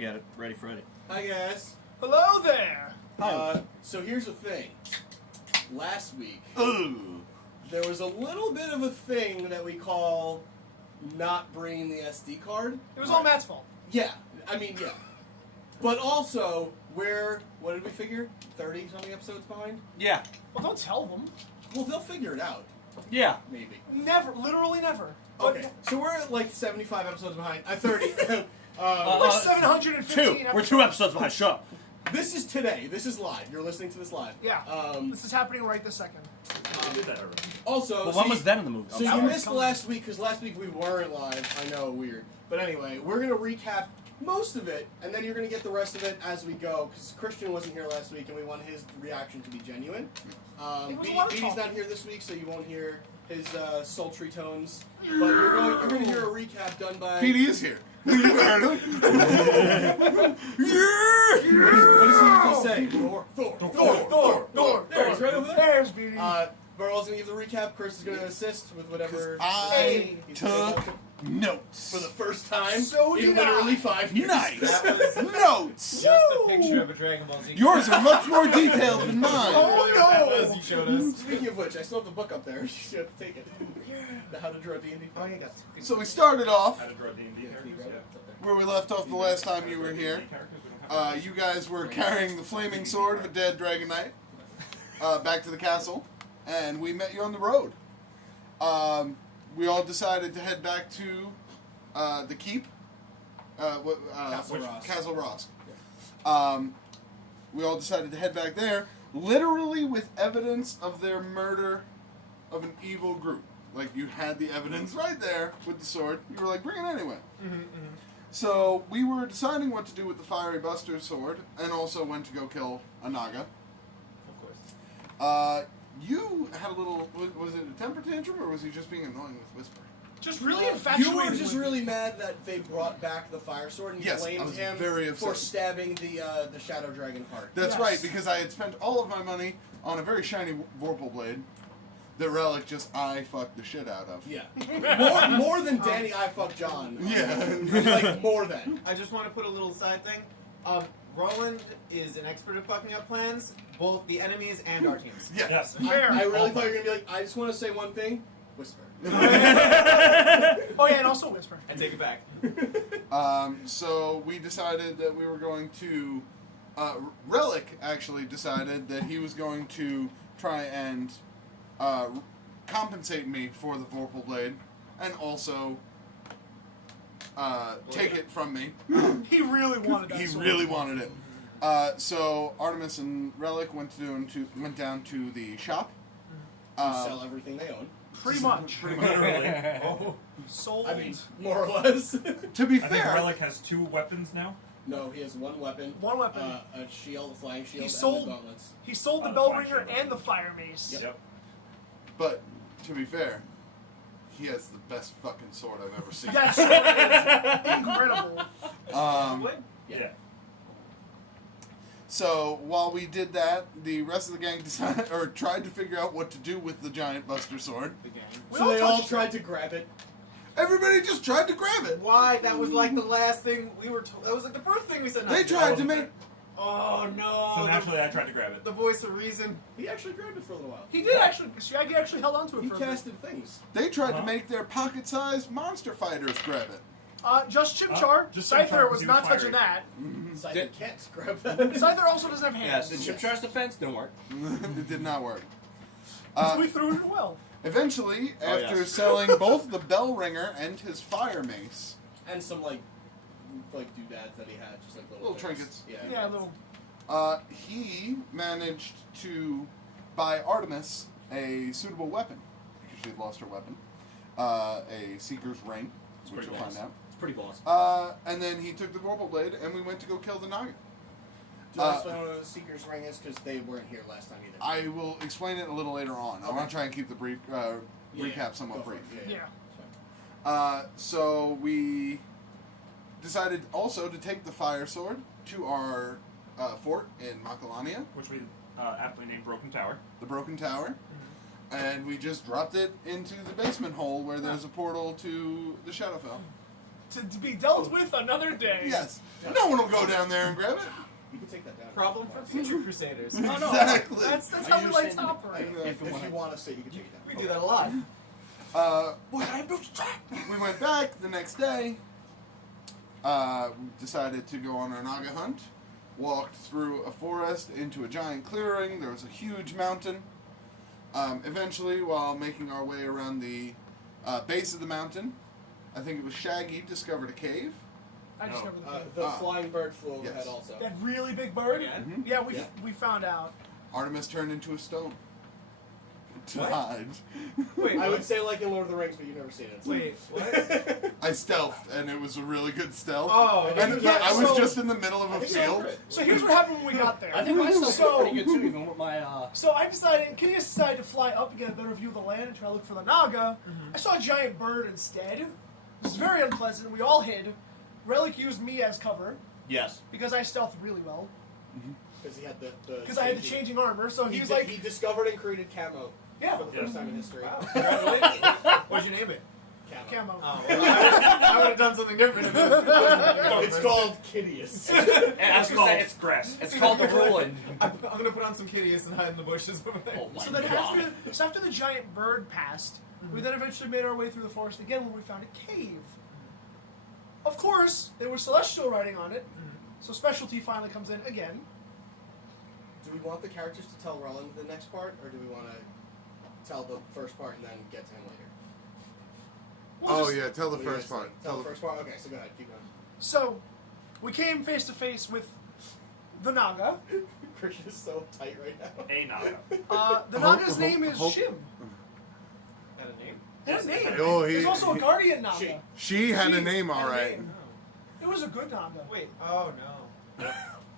got it. Ready, Freddy. Hi, guys. Hello there! So here's the thing. Last week, Ooh. there was a little bit of a thing that we call not bringing the SD card. It was all Matt's fault. Yeah, I mean, yeah. But also, we're, what did we figure? 30-something episodes behind? Yeah. Well, don't tell them. Well, they'll figure it out. Yeah. Maybe. Never. Literally never. Okay, so we're at like 75 episodes behind. 30. We're 715 2. We're 2 episodes behind. Shut up. This is today. This is live. You're listening to this live. Yeah. This is happening right this second. did that already. Also, Well, when was that in the movie? So you missed last week because last week we weren't live. I know, weird. But anyway, we're going to recap most of it, and then you're going to get the rest of it as we go, because Christian wasn't here last week, and we want his reaction to be genuine. Beattie's not here this week, so you won't hear his sultry tones. But you're going to hear a recap done by... Beattie is here. You heard him? What does he say? Thor. There, he's right over there. There's Beattie. Burwell's going to give the recap. Chris is going to assist with whatever... I took notes. For the first time So in did I. literally 5 years. Nice. That was Notes. just a picture of a Dragon Ball Z. Yours are much more detailed than mine. Oh, That no! was, you showed us. Speaking of which, I still have the book up there. You should have to take it. The How to Draw D&D. Oh, you got So we started off How to draw D&D characters? where we left off the last time you were here. You guys were carrying the flaming sword of a dead Dragon Knight back to the castle, and we met you on the road. We all decided to head back to the keep. Castle Rosk. We all decided to head back there, literally with evidence of their murder of an evil group. Like, you had the evidence right there with the sword. You were like, bring it anyway. So we were deciding what to do with the Fiery Buster's sword, and also when to go kill a Naga. Of course. You had a little... Was it a temper tantrum, or was he just being annoying with Whisper? Just really infatuated. You were just with really mad that they brought back the fire sword and you Yes, I blamed was him very upset. for stabbing the Shadow Dragon heart. That's Yes. right, because I had spent all of my money on a very shiny Vorpal blade that Rellik just fucked the shit out of. Yeah. more than Danny I fucked John. Yeah. Like, more than. I just want to put a little side thing. Roland is an expert at fucking up plans, both the enemies and our teams. Yeah. Yes. Fair. I really thought you were going to be like, I just want to say one thing. Whisper. Oh, yeah, and also Whisper. I take it back. So we decided that we were going to... Rellik actually decided that he was going to try and compensate me for the Vorpal blade, and also take it from me. He really wanted that He sword. really wanted it. So Artemis and Rellik went down to the shop. Sell everything they own. Pretty much. Literally. Oh. Sold. I mean, more or less. To be I think fair, Rellik has 2 weapons now. No, he has one weapon. One weapon. A shield, a flying shield, He and sold- the gauntlets. He sold the Oh, Bell fine, Ringer sure. and the Fire Mace. Yep. but to be fair, he has the best fucking sword I've ever seen. That sword is incredible. What? Yeah. So while we did that, the rest of the gang decided or tried to figure out what to do with the giant Buster sword. The game. So they all tried to grab it. Everybody just tried to grab it. Why? That was like the last thing we were told. That was like the first thing we said. not They to do. tried to make. Oh no. So naturally, I tried to grab it. The voice of reason. He actually grabbed it for a little while. He did actually. Shaggy actually held onto it He for a bit. casted things. They tried to Huh? make their pocket-sized monster fighters grab it. Just Chimchar. Just Chimchar, Scyther was he not was touching firing. that. Scyther can't grab that. Scyther also doesn't have Yeah, hands. the Chimchar's defense didn't work. It did not work. We threw it well. Eventually, Oh, after yes. selling both the bell ringer and his fire mace, And some like doodads that he had, just like Little things. trinkets. Yeah, a little. he managed to buy Artemis a suitable weapon, because she had lost her weapon, a Seeker's Ring, which pretty you'll boss. find out. It's pretty boss. And then he took the Vorpal blade, and we went to go kill the Naga. Do you want to explain what the Seeker's Ring is? Because they weren't here last time either. I will explain it a little later on. I want to try and keep the brief recap somewhat brief. Yeah. So we decided also to take the fire sword to our fort in Makalania, Which we aptly named Broken Tower. the Broken Tower, and we just dropped it into the basement hole where there's a portal to the Shadowfell. to be dealt with another day. Yes. No one will go down there and grab it. You can take that down. Problem for future Crusaders. Oh, no. Exactly. That's I how we usually like to send- operate. If you want to sit, you can take it down. We do that a lot. We went back the next day. Decided to go on our Naga hunt. Walked through a forest into a giant clearing. There was a huge mountain. Eventually, while making our way around the base of the mountain, I think it was Shaggy discovered a cave. I just No. remember The flying bird flew overhead Yes. also. that really big bird. Again? Yeah, Yeah. we found out. Artemis turned into a stone to What? hide. Wait, I what? would say like in Lord of the Rings, but you've never seen it. so- Wait, what? I stealthed, and it was a really good stealth. Oh, And yeah, I was so- just in the middle of a It's field. secret. So here's what happened when we got there. I think my stuff's So- pretty good too, even with my. So Kitteus decided to fly up and get a better view of the land and try to look for the Naga. I saw a giant bird instead. It was very unpleasant. We all hid. Rellik used me as cover Yes. because I stealthed really well. Because he had the Because I had the changing armor, so he was he like, discovered and created camo yeah, for the first time in history. Wow, congratulations. What'd you name it? Camo. camo. Oh, well, I would have done something different if it was It's called Kitteus. And I was gonna say it's grass. It's called the Ruland. I'm gonna put on some Kitteus and hide in the bushes over there. Oh my So then god. after the giant bird passed, we then eventually made our way through the forest again where we found a cave. Of course, there was celestial writing on it, so specialty finally comes in again. Do we want the characters to tell Ruland the next part, or do we want to tell the first part and then get to him later? We'll just- Yeah, tell the What do you first guys part. think? Tell the first part? Okay, so go ahead, keep going. So, we came face to face with the Naga. Christian is so tight right now. A Naga. The Hope- Naga's name is hope- Shim. Got a name? His name. Oh, There's also a guardian Naga. She. She had a She name, had all a right. name. It was a good Naga. Wait, oh no.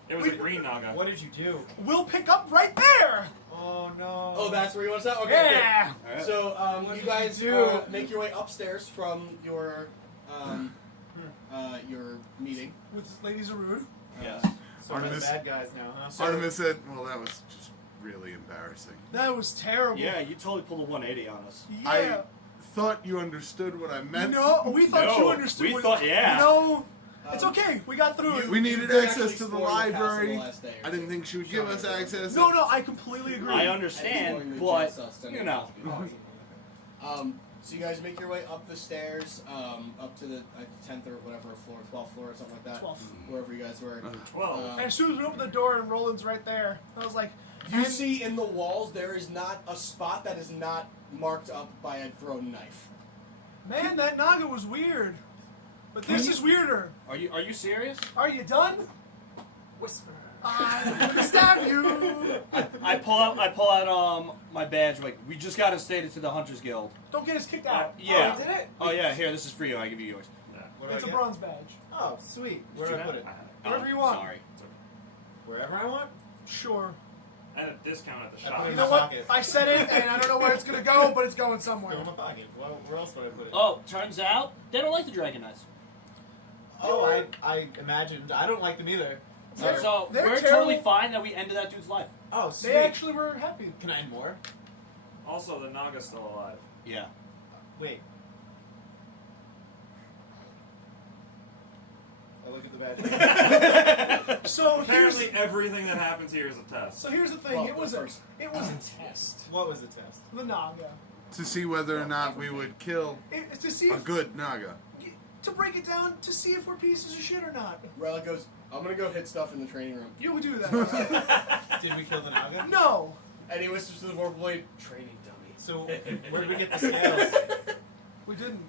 It was a green Naga. What did you do? We'll pick up right there. Oh no. Oh, that's where you want to start? Okay, Yeah. good. So, What you did guys you do? make your way upstairs from your meeting. With Lady Zarud. Yes. So we're the Artemis- bad guys now, huh? Artemis said, well, that was just really embarrassing. That was terrible. Yeah, you totally pulled a 180 on us. Yeah. I thought you understood what I meant. No, we thought you No, understood. we what- thought- yeah. No, it's okay. We got through it. We needed did access actually to the explore the castle library. the last day or I didn't two. think she would give us access. No, I completely agree. I Exploring understand, the but, jail cells, you sending know. them to be so you guys make your way up the stairs, up to the 10th or whatever floor, 12th floor or something like that. 12th. Wherever you guys were. 12. And as soon as we opened the door and Roland's right there, I was like, You see in the walls there is not a spot that is not marked up by a thrown knife. man, that Naga was weird. But this is weirder. Are you serious? Are you done? Whisper. I'm gonna stab you. I pull out my badge. Like, we just got instated to the Hunters Guild. Don't get us kicked out. Yeah. Oh, you did it? Oh yeah, here, this is for you. I give you yours. What do It's I a get? bronze badge. Oh, sweet. Where do I put it? Wherever Oh, you want. Sorry. Wherever I want? Sure. And a discount at the I shop. put it You in know my what? pocket. I said it, and I don't know where it's gonna go, but it's going somewhere. Put it in my pocket. Where else would I put it? Oh, turns out they don't like the Dragon Knights. Oh, I imagined. I don't like them either. So They're we're terrible. totally fine that we ended that dude's life. Oh, sweet. They actually were happy. Can I end more? Also, the Naga's still alive. Yeah. Wait. I look at the badge. So Apparently, everything that happens here is a test. So here's the thing. Well, it was the a first- test. What was the test? The Naga. To see whether or not we would kill It's to see a if, good Naga. to break it down to see if we're pieces of shit or not. Relic goes, I'm gonna go hit stuff in the training room. You would do that. Did we kill the Naga? No. And he whispers to the vorpal blade, training dummy. So where did we get the scales? We didn't.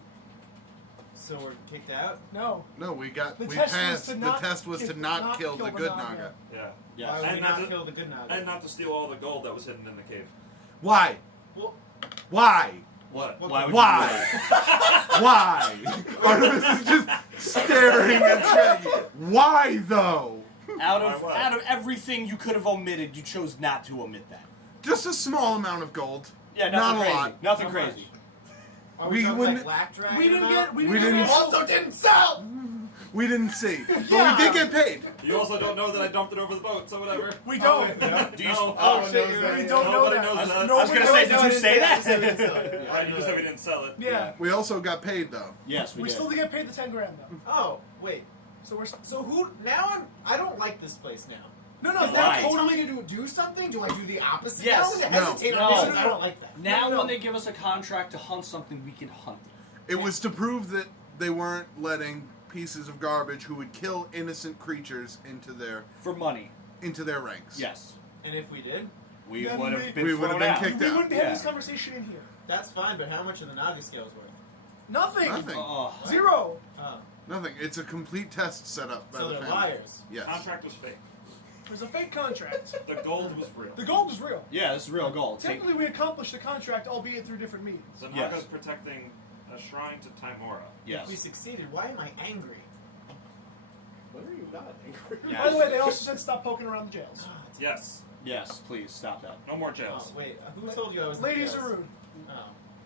So we're kicked out? No. No, we The passed. test was to The not test was to kill- not not kill kill the the good Naga. Naga. Yeah. Why Yeah. would And we not not to- kill the good Naga? And not to steal all the gold that was hidden in the cave. Why? Well, Why? What? Why would Why? you do that? Why? Artemis is just staring at Shaggy. Why though? Out Why of what? out of everything you could have omitted, you chose not to omit that. Just a small amount of gold. Yeah, Not nothing a crazy. lot. Nothing How crazy. are We we talking wouldn't- like Black Dragon We didn't amount? get. We We didn't. didn't- get- Also didn't sell! We didn't see. But Yeah. we did get paid. You also don't know that I dumped it over the boat, so whatever. We don't. Do you, No. Oh, shit, shit, we don't know Nobody that. knows that. I was gonna say, did you say that? Right, you just said we didn't sell it. Yeah. We also got paid though. Yes, we We did. still get paid the 10 grand though. Oh, wait. So we're So who? Now I don't like this place now. no. Is They're that Why? totally. totally to do something? Do I do the opposite? Yes. I don't No. hesitate No. on missions. No. I don't like that. Now, No. when they give us a contract to hunt something, we can hunt it. It was to prove that they weren't letting pieces of garbage who would kill innocent creatures into their For money. ranks. Yes. And if we did, We Then would we- have been we would have thrown been out. kicked We out. wouldn't have Yeah. this conversation in here. that's fine. But how much are the Naga scales worth? Nothing. Nothing. Oh. Zero. Oh, Nothing. It's a complete test set up by so the they're family. liars. Yes. Contract was fake. There's a fake contract. The gold was real. The gold is real. Yeah, this is real gold. Take- Technically, we accomplished the contract, albeit through different means. The Yes. Naga's protecting a shrine to Timora. yes. If we succeeded, why am I angry? When are you not angry? Yeah. By the way, they also said stop poking around the jails. Yes. Yes, please stop that. No more Oh, jails. wait, who told you I was? in Ladies jails? are rude. Oh,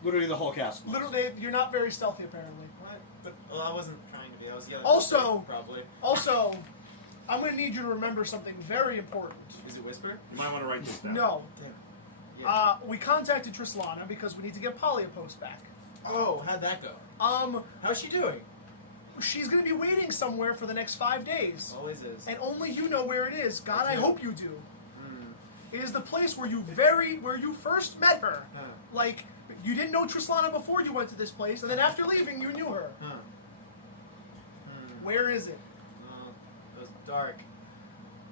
Literally the whole cast. Literally, you're not very stealthy, apparently. what? But well, I wasn't trying to be. I was yelling. Also- probably. Also, I'm going to need you to remember something very important. Is it whisper? You might want to write this down. No. Yeah. We contacted Trislana because we need to get Polypost back. Oh, how'd that go? How's she doing? She's going to be waiting somewhere for the next 5 days. Always is. And only you know where it is. God, I hope you do. Hmm. It is the place where you first met her. Huh. Like, you didn't know Trislana before you went to this place, and then after leaving, you knew her. Huh. Where is it? It was dark.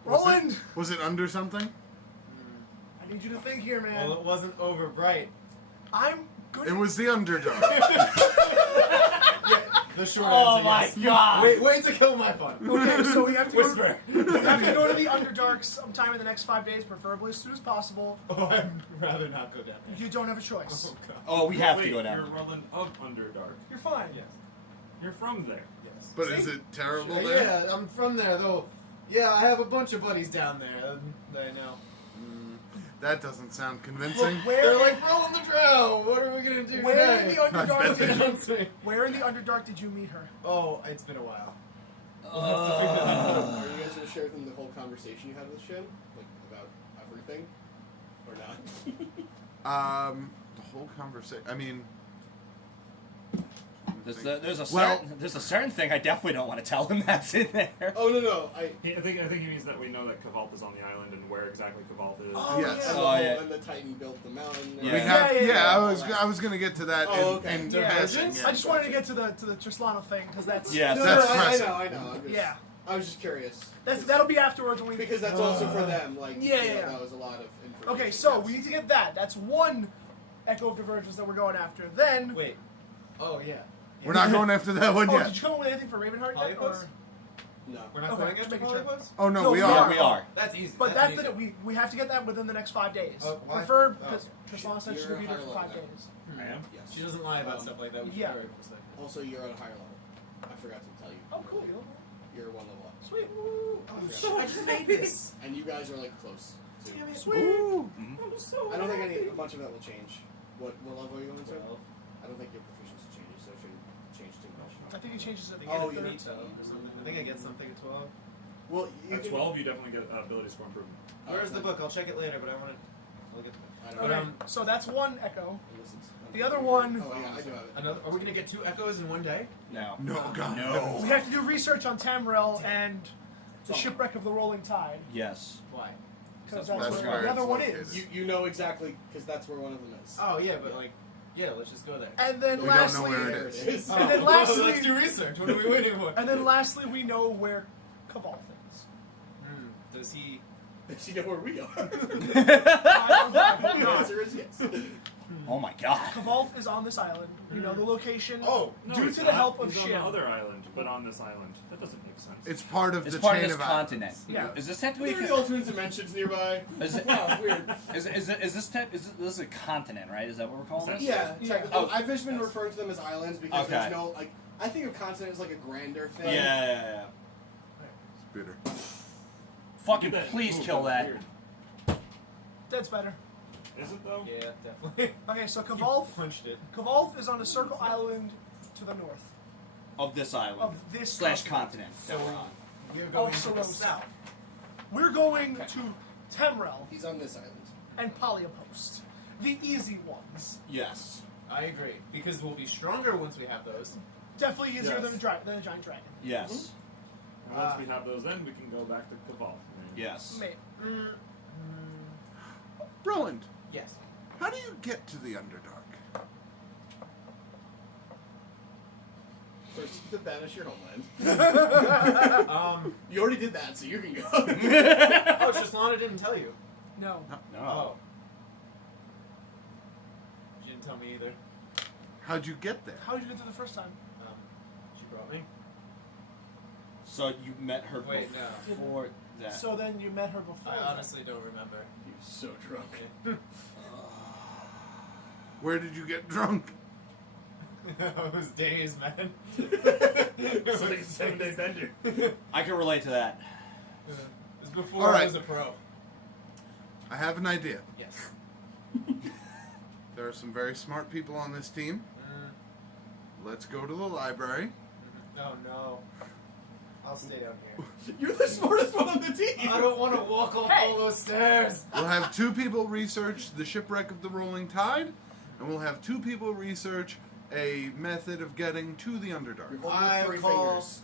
Roland! Was it under something? I need you to think here, man. Well, it wasn't over bright. I'm good. It was the Underdark. The short Oh answer, my yes. god! Wait to kill my fun. Okay, so we have to Whisper. we have to go to the Underdark sometime in the next 5 days, preferably as soon as possible. Oh, I'd rather not go down there. You don't have a choice. Oh, God. Oh, we have Wait, to go down. You're Ruland of Underdark. You're fine. Yes. You're from there. Yes. But is it terrible there? Yeah, I'm from there, though. Yeah, I have a bunch of buddies down there that I know. That doesn't sound convincing. Where They're like, rolling the drow. What are we gonna do Where in the today? Underdark did you, Dancing. where in the Underdark did you meet her? Oh, it's been a while. Are you guys going to share with them the whole conversation you had with Shin? Like, about everything? Or not? The whole conversation. I mean, There's Well- a certain thing I definitely don't want to tell him that's in there. Oh, no. I think he means that we know that Kavalt is on the island and where exactly Kavalt is. Oh, Yes. yeah. And, Oh, yeah. and the Titan built the mountain. Yeah. we Yeah, have. yeah. I was gonna get to that. Oh, okay. in Yeah. passing, I just wanted to get to the Trislana thing because that's Yeah, No, That's I pressing. know. I'm just, yeah. I was just curious. That'll be afterwards when we. Because that's also for them. Like, Yeah, you know, yeah. that was a lot of information. Okay, so Yes. we need to get that. That's one Echo of Divergence that we're going after. Then. Wait. Oh, yeah. We're not going after that one Oh, yet. did you come up with anything for Ravenheart yet? Polypods? Or? No. We're not Okay, going just after making sure. Polypods? Oh no, No, we we are. are. We are. That's easy. But that's that's easy. it. We have to get that within the next 5 days. Why? Prefer Oh, because okay. Trislana said she's You're gonna be a there for higher 5 level days. I am? Yes. She doesn't lie about stuff like that, which Yeah. is very precise. Also, you're at a higher level. I forgot to tell you. Oh, cool. You're one level up. Sweet. I I just made this. And you guys are like close. Too. Sweet. Ooh. I don't think a bunch of that will change. What level are you going to? I don't think your proficiency changes, so it shouldn't change too much. I think it changes at the Oh, end. you of need the to. Or something. I think I get something at 12. Well, you At can, 12, you definitely get ability score improvement. Where's the book? I'll check it later, but I want to look at the I don't Okay, know. so that's one Echo. Unless it's- The other one, Oh yeah, I do have it. Another, are we going to get 2 echoes in one day? No. No, God, No. we have to do research on Tamriel and the shipwreck of the Rolling Tide. Yes. Why? Because That's that's where where the it's other one located. is. You know exactly because that's where one of them is. Oh, yeah, but like, yeah, let's just go there. And then We don't know lastly, where it There is. it is. And then well, lastly- let's do research. What are we waiting for? and then lastly, we know where Kavalt is. Does he? Does you know where we are? I The hope answer is yes. Oh my god. Kavalt is on this island. We know the location. Oh, No, Due he's to the not. help of he's on Shin. the other island, but on this island. That doesn't make sense. It's part of It's the part of chain this of continent. islands. Yeah. Is this technically? There are the alternate dimensions nearby. Is it, Wow, weird. is this is a continent, right? Is that what we're calling this? Yeah, Yeah. technically. Oh. I've just been referring to them as islands because Okay. there's no like. I think of continent as like a grander thing. Yeah. It's bitter. Fucking Look at please Ooh, kill that's that. weird. That's better. Is it though? Yeah, definitely. Okay, so Kavalt Punched it. Kavalt is on a circle island to the north. of this island. Of this slash continent. So that we're on. we're going to the Saros. south. We're going to Temrel He's on this island. and Polyopost. The easy ones. Yes. I agree, because we'll be stronger once we have those. Definitely easier Yes. than a giant dragon. Yes. And once we have those in, we can go back to Caval. Yes. Maybe. Ruland, Yes. how do you get to the Underdark? First, to banish your homeland. Um. You already did that, so you can go. Oh, Shislana didn't tell you. No. No. Oh. She didn't tell me either. How'd you get there? How did you get there the first time? She brought me. So you met her Wait, no. before that. So then you met her before. I that. honestly don't remember. He was so drunk. Where did you get drunk? Those days, man. It's like a 7-day bender. I can relate to that. It was before All right. I was a pro. I have an idea. Yes. There are some very smart people on this team. Let's go to the library. Oh no. I'll stay down here. You're the smartest one on the team. I don't want to walk up Hey. all those stairs. We'll have 2 people research the shipwreck of the Rolling Tide, and we'll have 2 people research a method of getting to the You're Underdark. holding I 3 call- fingers.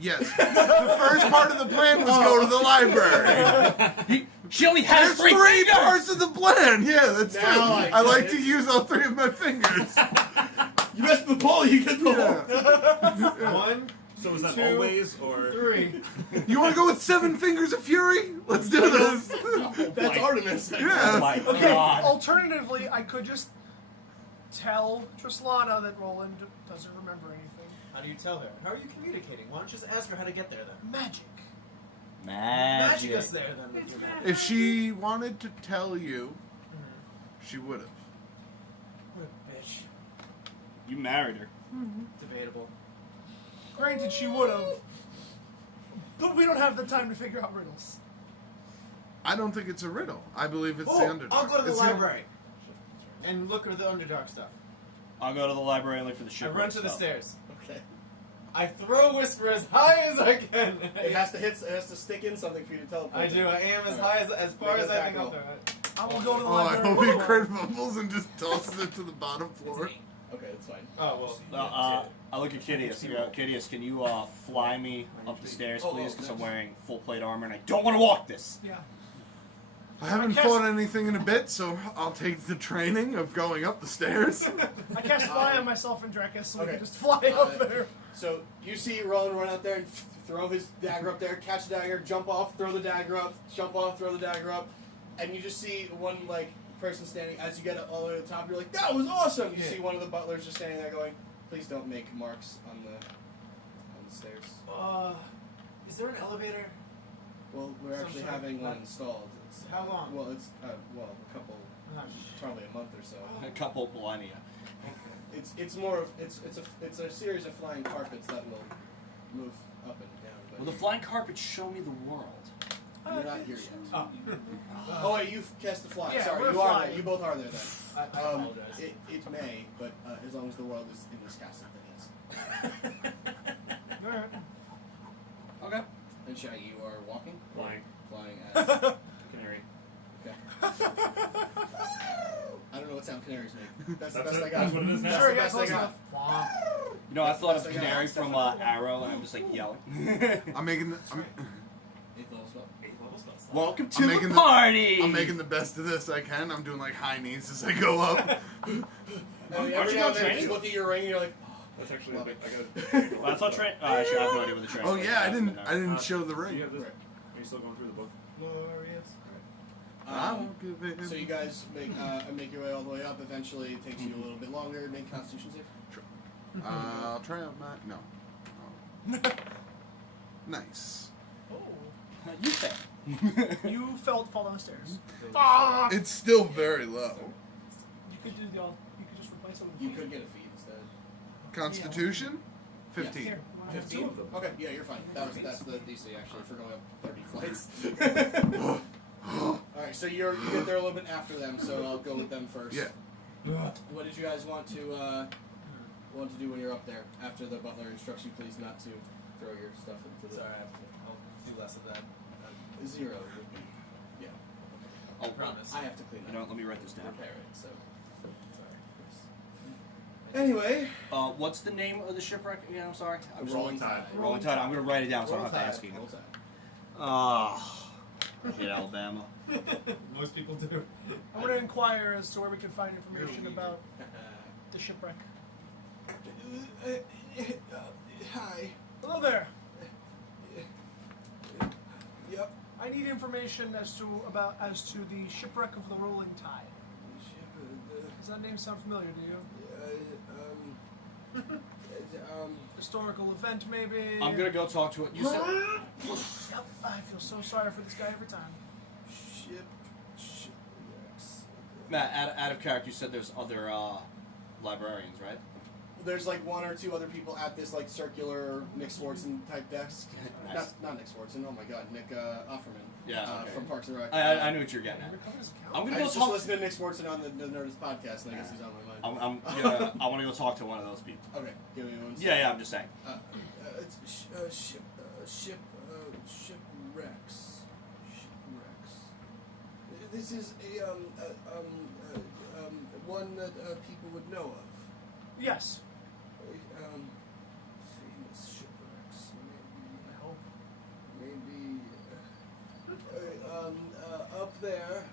Yes. The first part of the plan was go to the library. She only has There's 3 3 fingers! parts of the plan. Yeah, that's Now true. I I get like it. to use all 3 of my fingers. You missed the ball, you get the Yeah. 1, So is that 2, always, or 3. You want to go with 7 fingers of fury? Let's do this. That's Artemis. Oh Yeah. my Okay. god. Alternatively, I could just tell Trislana that Roland doesn't remember anything. How do you tell her? How are you communicating? Why don't you just ask her how to get there then? Magic. Magic us there then with your magic. If she wanted to tell you, she would have. What a bitch. You married her. Debatable. Granted, she would have, but we don't have the time to figure out riddles. I don't think it's a riddle. I believe it's Oh, the Underdark. I'll go to the It's library and look at the Underdark stuff. I'll go to the library and look for the I ship. run to the stairs. Okay. I throw Whisper as high as I can. It has to stick in something for you to teleport. I do. I am as Alright. high as far Make as an I attack can roll. go through it. I will go to the Oh, I library. hope he as well. crit fumbles and just tosses it to the bottom floor. Okay, that's fine. Oh well. I look at Kitteus. Kitteus, can you fly me up the stairs, please? Because I'm wearing full plate armor and I don't want to walk this. Yeah. I haven't guess- fought anything in a bit, so I'll take the training of going up the stairs. I cast fly on myself and Drekas, so we Okay. can just fly up there. So you see Roland run out there and throw his dagger up there, catch the dagger, jump off, throw the dagger up, jump off, throw the dagger up, and you just see one person standing. As you get all the way to the top, you're like, "That was awesome!" You Yeah. see one of the butlers just standing there going, "Please don't make marks on the stairs." Is there an elevator? Well, we're Some actually sort of having one like- installed. It's, How long? Well, it's a couple, probably a month or so. A couple millennia. It's more of it's a series of flying carpets that will move up and down. But Will the flying carpet show me the world? you're not here yet. Oh. Oh wait, you've cast the fly. Yeah, Sorry, we're you are flying. there. You both are there then. I apologize. It may, but as long as the world is in this castle, then yes. Alright. Okay. And Shaggy, you are walking, flying flying as canary? okay. I don't know what sound canaries make. That's the That's best it. I got. That's what it is now. That's Sure, the yeah, best I close got. enough. You know, I thought of That's like Canary a- from Arrow, and I'm just like yelling. I'm making the Eighth level spell. Welcome I'm to making the the- party. I'm making the best of this I can. I'm doing like high knees as I go up. And Aren't every you now going and then, you training? just look at your ring and you're like, That's actually Love I it. got. Well, I thought train. Actually, I have no idea what the train. Oh yeah, I didn't show the Do you ring. have this? Right. Are you still going through the book? Glorious. So you guys make your way all the way up. Eventually, it takes you a little bit longer. Make a Constitution save. I'll try out my no. Nice. Oh. You fail. You fell down the stairs. It's still very low. You could do the. You could just replace it with. You could get a feat instead. Constitution, 15. Here. 15. Okay, yeah, you're fine. That's the DC actually for going up 30 flights. All right, so you get there a little bit after them, so I'll go with them first. Yeah. What did you guys want to? want to do when you're up there after the butler instructs you, please, not to throw your stuff into the. Sorry, I'll do less of that. 0 would be. Yeah. Oh, Promise. I have to clean You that. know what, let me write this down. Repair it. So. Sorry. Anyway. What's the name of the shipwreck again? I'm sorry. I'm Rolling Tide. Rolling Tide. I'm gonna write it down so I don't Roll have to Tide. ask you. Roll Tide. Ah, I hate Alabama. Most people do. I want to inquire as to where we can find information about the shipwreck. Hi. Hello there. Yep. I need information as to the shipwreck of the Rolling Tide. Does that name sound familiar to you? Historical event, maybe? I'm gonna go talk to it. You said. Yep. I feel so sorry for this guy every time. Shipwrecks. Matt, out of character, you said there's other librarians, right? There's like 1 or 2 other people at this like circular Nick Swartzen type desk. Nice. Not Nick Swartzen. Oh my God, Nick Offerman. Yeah, okay. From Parks and Rec. I knew what you're getting at. I'm I gonna go just talk. listened to Nick Swartzen on the Nerdist podcast, and I guess he's on my mind. I want to go talk to one of those people. Okay, give me one. Yeah, I'm just saying. It's shipwrecks. This is a one that people would know of. Yes. Famous shipwrecks. Maybe up there.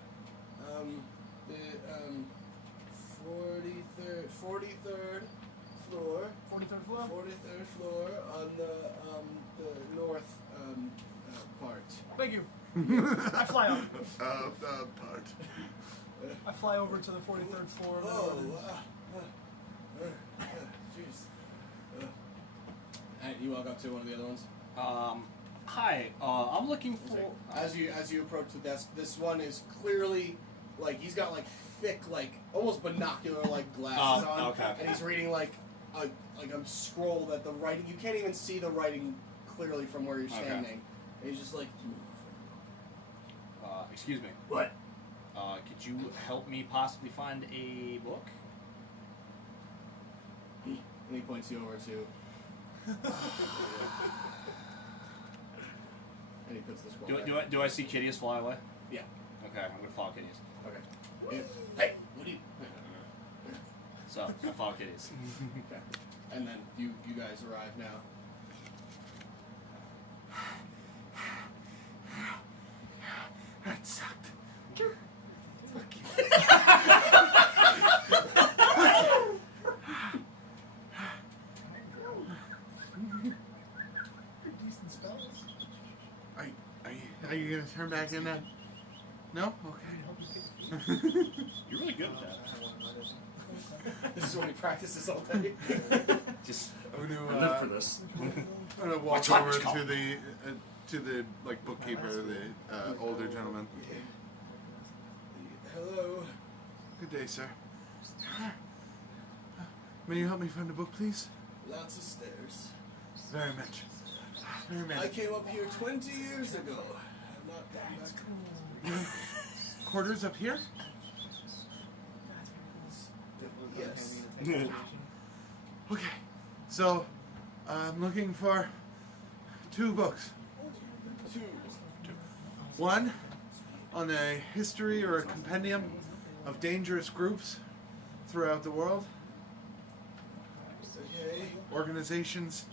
The 43rd floor. 43rd floor? 43rd floor on the north part. Thank you. I fly up. Part. I fly over to the 43rd floor. Jeez. And you walk up to one of the other ones. Hi. I'm looking for. As you approach the desk, this one is clearly like he's got like thick, like almost binocular like glasses on, okay. and he's reading like a scroll that the writing you can't even see the writing clearly from where you're standing. And he's just like. Excuse me. What? Could you help me possibly find a book? And he points you over to. And he puts the scroll back. Do I see Kitteus fly away? Yeah. Okay, I'm gonna follow Kitteus. Okay. Hey, what do you? So I follow Kitteus. Okay. And then you guys arrive now. That sucked. Are you gonna turn back in that? No? Okay. You're really good at that. This is what he practices all day. Just I live for this. I'm gonna walk time over has come. to the like bookkeeper, the older gentleman. Hello. Good day, sir. May you help me find a book, please? Lots of stairs. Very much. Very I much. came up here 20 years ago. I've not gone back. Quarters up here? Yes. Okay. So, I'm looking for 2 books. 2. One on a history or a compendium of dangerous groups throughout the world, Okay. organizations,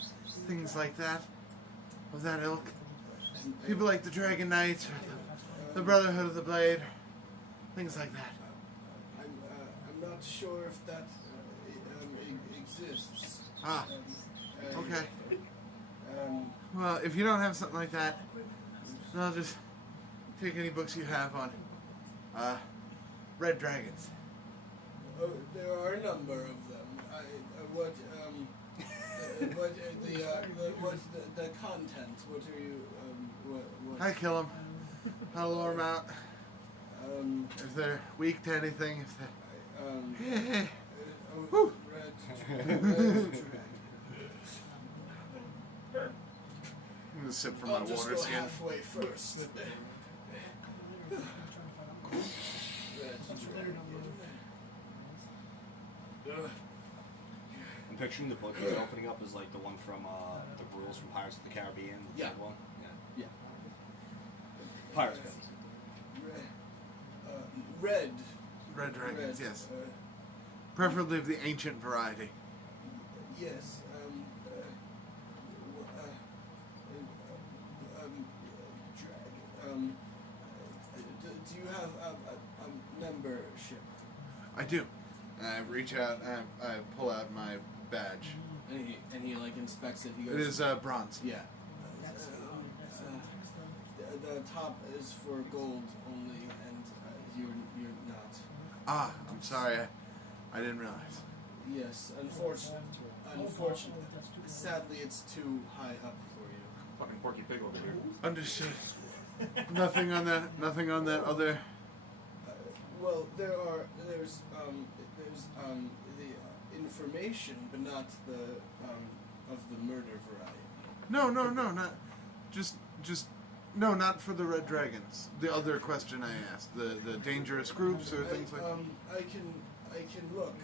things like that, of that ilk. People like the Dragon Knights, or the Brotherhood of the Blade, things like that. I'm not sure if that exists. Ah, I- okay. Um, Well, if you don't have something like that, then I'll just take any books you have on red dragons. there are a number of them. What's the content? What are you? What? I kill them. I'll lure them out. If they're weak to anything, if they're... Woo. Red I'm gonna sip from my I'll just water go skin. halfway first. Red dragon. I'm picturing the book he's opening up is like the one from the rules from Pirates of the Caribbean. The Yeah. third one. Yeah. Pirates. Code. Red. Red dragons, Red, yes. Preferably of the ancient variety. Yes. Do you have a membership? I do. I reach out and I pull out my badge. And he like inspects it. He goes. It is bronze. Yeah. The top is for gold only, and you're not. Ah, I'm sorry. I didn't realize. Yes, unfortunately, sadly, it's too high up for you. Fucking Porky Pig over here. Understood. Nothing on that. Nothing on that other. Well, there's the information, but not the of the murder variety. No, not just no, not for the red dragons. The other question I asked, the dangerous groups or things like. I can look.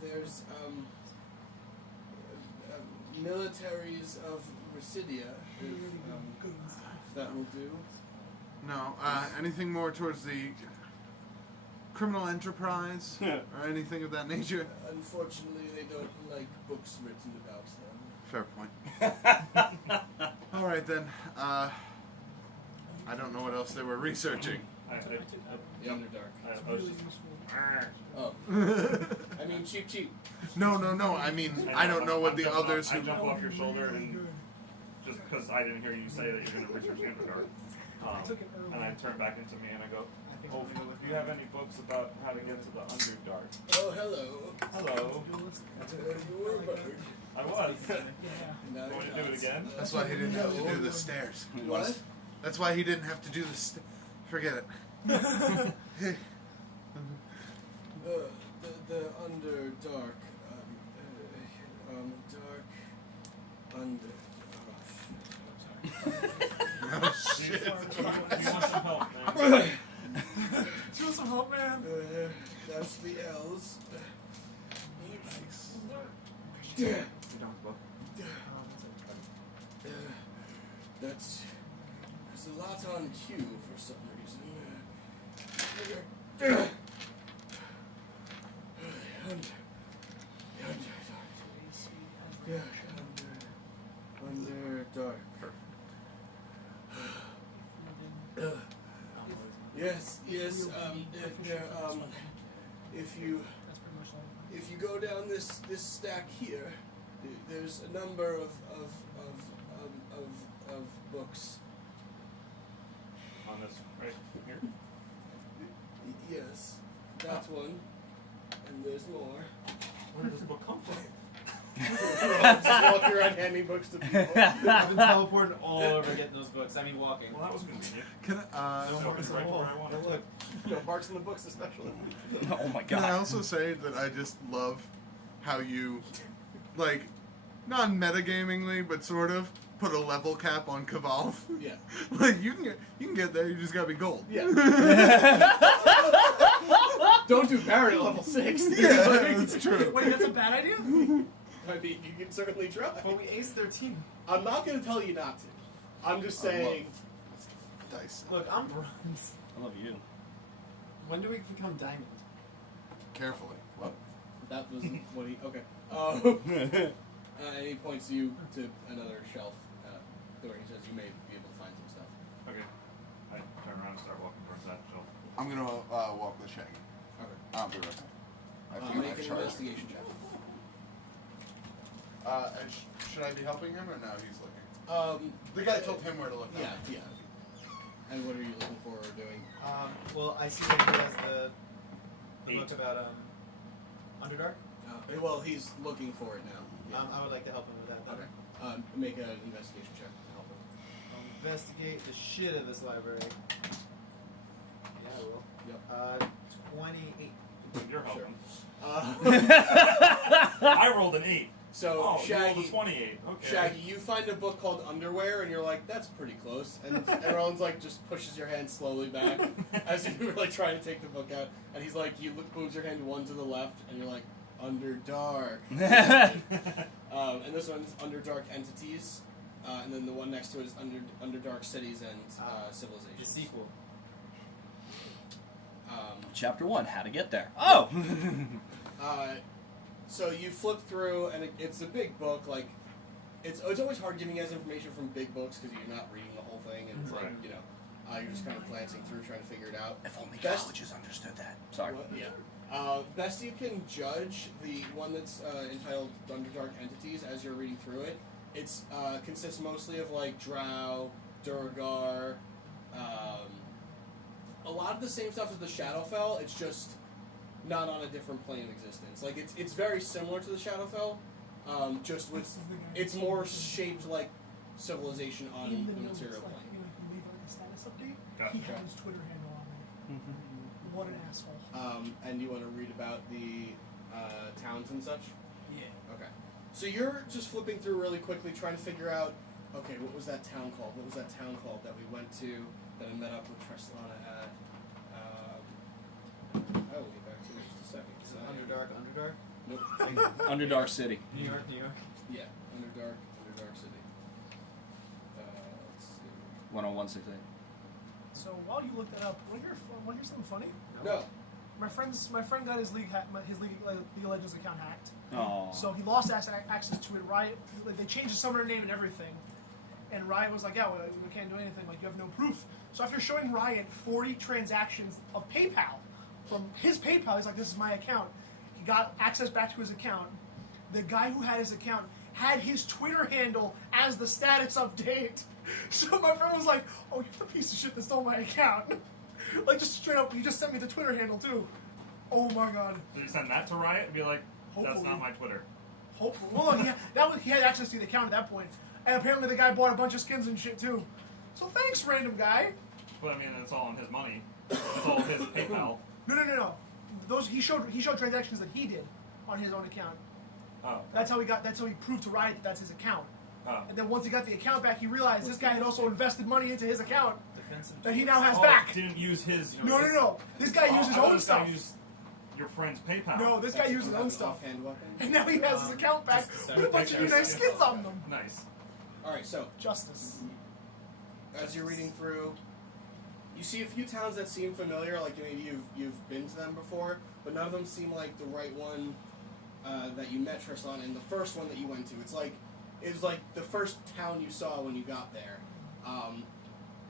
There's militaries of Residia, if that will do. No, anything more towards the criminal enterprise or anything of that nature. Unfortunately, they don't like books written about them. Fair point. All right then. I don't know what else they were researching. The Underdark. I was just, Oh. I mean, cheap. No. I mean, I don't know what the others. I jump off your shoulder and just because I didn't hear you say that you're going to research Underdark, and I turn back into me and I go, "Oh, if you have any books about how to get to the Underdark." Oh, hello. Hello. You were a bird. I was. Now Want you're to do it not. again? That's why he didn't have to do the stairs. What? That's why he didn't have to do the. Forget it. The Underdark. Dark. Under. Oh shit. You want some help, man? Do you want some help, man? That's the L's. Sit down, book. There's a lot on cue for some reason. Underdark. Yes. If you go down this stack here, there's a number of books. On this, right here. Yes, that one, and there's more. Where did this book come from? Just walk around handing books to people. I've been teleporting all over getting those books. I mean, walking. Well, that was convenient. Can I, That was right where I wanted to. Look. No, marks in the books especially. Oh my can I god. also say that I just love how you, like, non-metagamingly, but sort of, put a level cap on Caval. Yeah. Like you can get there. You just gotta be gold. Yeah. Don't do Barry at level 6. Yeah, that's true. Wait, that's a bad idea? I mean, you can certainly try. But we aced 13. I'm not going to tell you not to. I'm just saying. Dice. Look, I'm bronze. I love you. When do we become diamond? Carefully. What? That was what he. Okay. And he points you to another shelf where he says you may be able to find some stuff. Okay. I turn around and start walking towards that shelf. I'm gonna walk with Shaggy. Okay. I'll be right back. I feel Make like an charged. investigation check. And should I be helping him or no? He's looking. The guy told him where to look. Yeah. And what are you looking for or doing? Well, I see that he has the book 8. about Underdark. Well, he's looking for it now. Yeah. I would like to help him with that. Then. Okay. Make an investigation check to help him. Investigate the shit of this library. Yeah, I will. Yep. 28. You're helping. Sure. I rolled an 8. So Oh, Shaggy, the 28. Okay. Shaggy, you find a book called Underwear, and you're like, that's pretty close. And everyone's like, just pushes your hand slowly back as if you were like trying to take the book out. And he's like, you moves your hand one to the left, and you're like, Underdark. And this one's Underdark Entities. And then the one next to it is Underdark Cities and Civilizations. The sequel. Chapter 1, how to get there. Oh! So you flip through, and it's a big book. Like, it's always hard giving you guys information from big books because you're not reading the whole thing, and it's like, you know, you're just kind of glancing through, trying to figure it out. If only Best- colleges understood that. Sorry. Yeah. Best you can judge the one that's entitled Underdark Entities as you're reading through it. It's consists mostly of like Drow, Durgar, a lot of the same stuff as the Shadowfell. It's just not on a different plane of existence. Like it's very similar to the Shadowfell, just with it's more shaped like civilization on In the the notes, material like, plane. you know, you leave like a status update. Gotcha. He had his Twitter handle on there. What an asshole. And you want to read about the towns and such? Yeah. Okay. So you're just flipping through really quickly, trying to figure out, okay, what was that town called? What was that town called that we went to, that I met up with Treslana at? I will get back to it in just a second. So Underdark? Nope. Underdark City. New York. Yeah, Underdark City. Let's see. 10168. So while you look that up, want to hear something funny? No. My friend got his League League of Legends account hacked. Oh. So he lost access to it. Riot, like, they changed his summoner name and everything. And Riot was like, yeah, well, we can't do anything. Like, you have no proof. So after showing Riot 40 transactions of PayPal from his PayPal, he's like, this is my account. He got access back to his account. The guy who had his account had his Twitter handle as the status update. So my friend was like, oh, you're the piece of shit that stole my account. Like, just straight up, he just sent me the Twitter handle, too. Oh, my God. So you send that to Riot and be like, that's Hopefully. not my Twitter. Hopefully. Well, he had access to the account at that point. And apparently the guy bought a bunch of skins and shit, too. So thanks, random guy. But I mean, it's all on his money. It's all his PayPal. No. Those he showed transactions that he did on his own account. Oh. That's how he proved to Riot that that's his account. Oh. And then once he got the account back, he realized this guy had also invested money into his account Defensive that he now has Oh, back. didn't use his. No. This guy used his I thought own this guy stuff. used your friend's PayPal. No, this guy That's used his an own stuff. offhand weapon. And now he has his account back just with a bunch of new nice skins on them. Nice. Alright, so Justice. as you're reading through, you see a few towns that seem familiar, like maybe you've been to them before, but none of them seem like the right one that you met Tristan and the first one that you went to. It was like the first town you saw when you got there.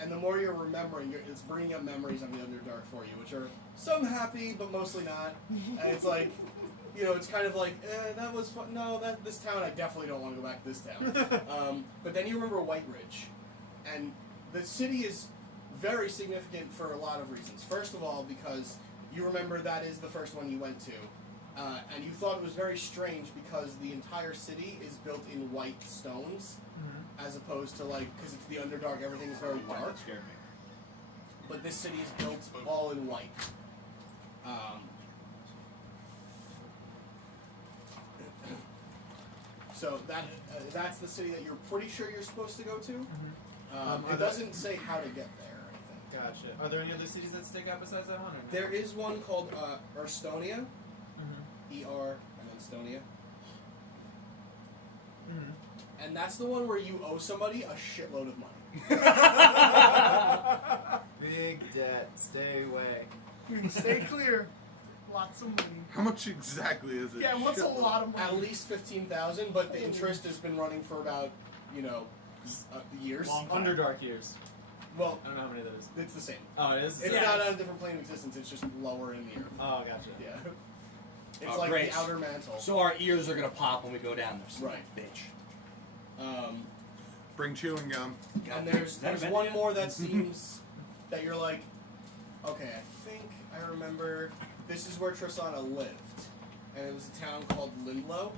And the more you're remembering, it's bringing up memories of the Underdark for you, which are some happy, but mostly not. And it's like, you know, it's kind of like, that was fun. No, this town, I definitely don't want to go back to this town. But then you remember White Ridge. And the city is very significant for a lot of reasons. First of all, because you remember that is the first one you went to. And you thought it was very strange because the entire city is built in white stones, as opposed to because it's the Underdark, everything is very dark. That scared me. But this city is built all in white. So that's the city that you're pretty sure you're supposed to go to. It doesn't say how to get there or anything. Gotcha. Are there any other cities that stick out besides that one? Or no? There is one called Erstonia. E-R and then Estonia. And that's the one where you owe somebody a shitload of money. Big debt. Stay away. Stay clear. Lots of money. How much exactly is it? Yeah, what's a lot of money? At least 15,000, but the interest has been running for about, years. Long time. Underdark years. Well, I don't know how many that is. it's the same. Oh, it is? It's Yeah. not on a different plane of existence, it's just lower in the earth. Oh, gotcha. Yeah. It's Oh, like great. the outer mantle. So our ears are gonna pop when we go down there. Right. Bitch. Bring chewing gum. And there's Is that a one venue? more that seems that you're like, okay, I think I remember this is where Tristana lived. And it was a town called Lindlow.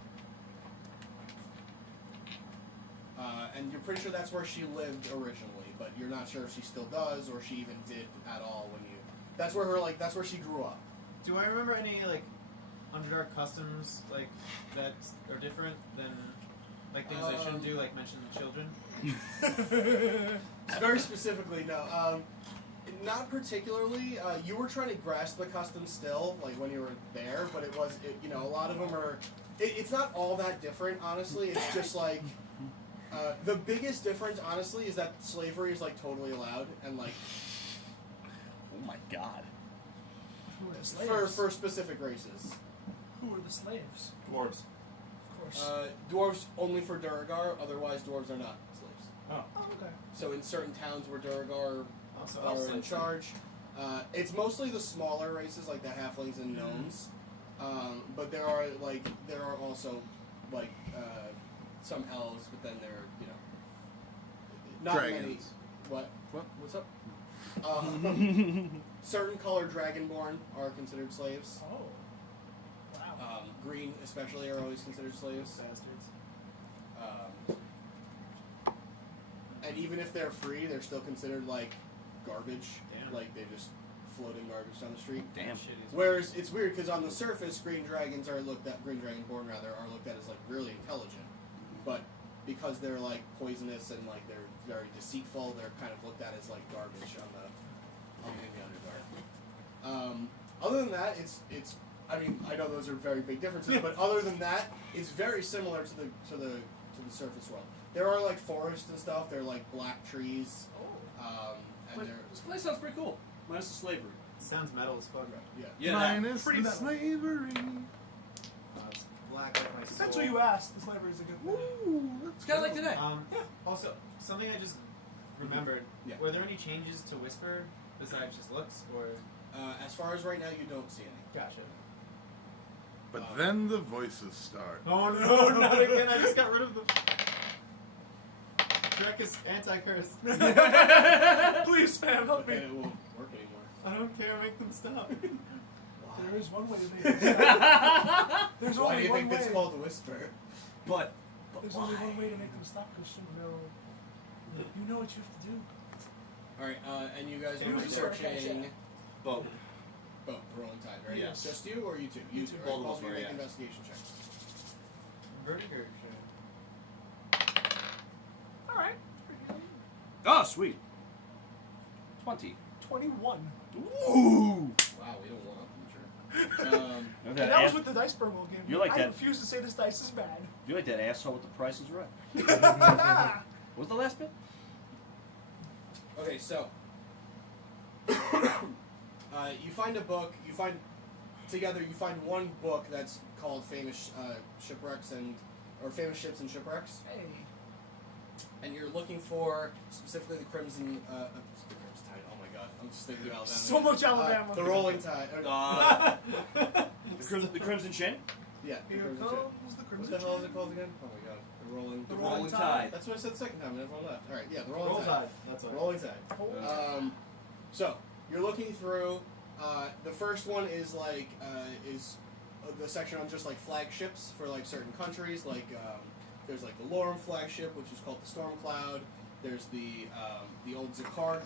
And you're pretty sure that's where she lived originally, but you're not sure if she still does or she even did at all when you. That's where she grew up. Do I remember any, Underdark customs like that are different than like things I shouldn't do, like mention the children? Very specifically, no. Not particularly. You were trying to grasp the custom still, like when you were there, but it was, a lot of them are. It's not all that different, honestly. It's just like the biggest difference, honestly, is that slavery is like totally allowed and like. Oh my god. Who are the slaves? For specific races. Who are the slaves? Dwarves. Of course. Dwarves only for Duragar. Otherwise, dwarves are not slaves. Oh. Oh, okay. So in certain towns where Duragar Also, are in charge. It's mostly the smaller races like the halflings and gnomes, but there are also like some elves, but then there are not Dragons. many. What? What? What's up? Certain colored dragonborn are considered slaves. Oh. Wow. Green especially are always considered slaves. bastards. And even if they're free, they're still considered like garbage. Damn. Like they just float in garbage down the street. Damn. Shit is Whereas it's weird because on the surface, green dragonborn are looked at as like really intelligent, but because they're like poisonous and like they're very deceitful, they're kind of looked at as like garbage in the Underdark. Other than that, it's. I mean, I know those are very big differences, but other than that, it's very similar to the surface world. There are like forests and stuff. They're like black trees, and they're This place sounds pretty cool. Minus the slavery. sounds metal as fuck. yeah. Yeah. Minus pretty the metal. slavery. It's black like my soul. That's what you asked. The slavery is a good thing. Woo, It's kind of like today. Also, something I just remembered. Yeah. Were there any changes to Whisper besides just looks, or? As far as right now, you don't see any. Gotcha. But then the voices start. Oh no, not again! I just got rid of them. Drekas anti-curse. Please, fam, help And me. it won't work anymore. I don't care. Make them stop. There is one way to make this stop. There's Why do only you one think way. it's called the Whisper? But There's only one way to make them stop, Christian. You know what you have to do. All right, and you guys Can are we researching both. both the rolling tide, right? Yes. Just you or you two? You two. Both Right? of us you were, make yeah. investigation checks. Vertigo. All right. Oh, sweet. 20. 21. Ooh. Wow, we don't want them, And that was with the dice Burwell game. You're like I that- refuse to say this dice is bad. You're like that asshole with the Price is Right. What was the last bit? Okay, so you find a book. You find one book that's called Famous Shipwrecks or Famous Ships and Shipwrecks, Hey. and you're looking for specifically the Crimson Tide. Oh my God, I'm just thinking about that. So much Alabama. The Rolling Tide. The Crimson Chain? Yeah. the Here Crimson comes Ship. the What Crimson the hell is Chain. it called again? Oh my God, The Rolling Rolling Tide. That's what I said the second time, and everyone left. All right, yeah, the Rolling Roll Tide. Tide. That's all. Rolling Tide. So you're looking through. The first one is like the section on just like flagships for like certain countries. Like there's like the Lorem flagship, which is called the Storm Cloud. There's the old Zakar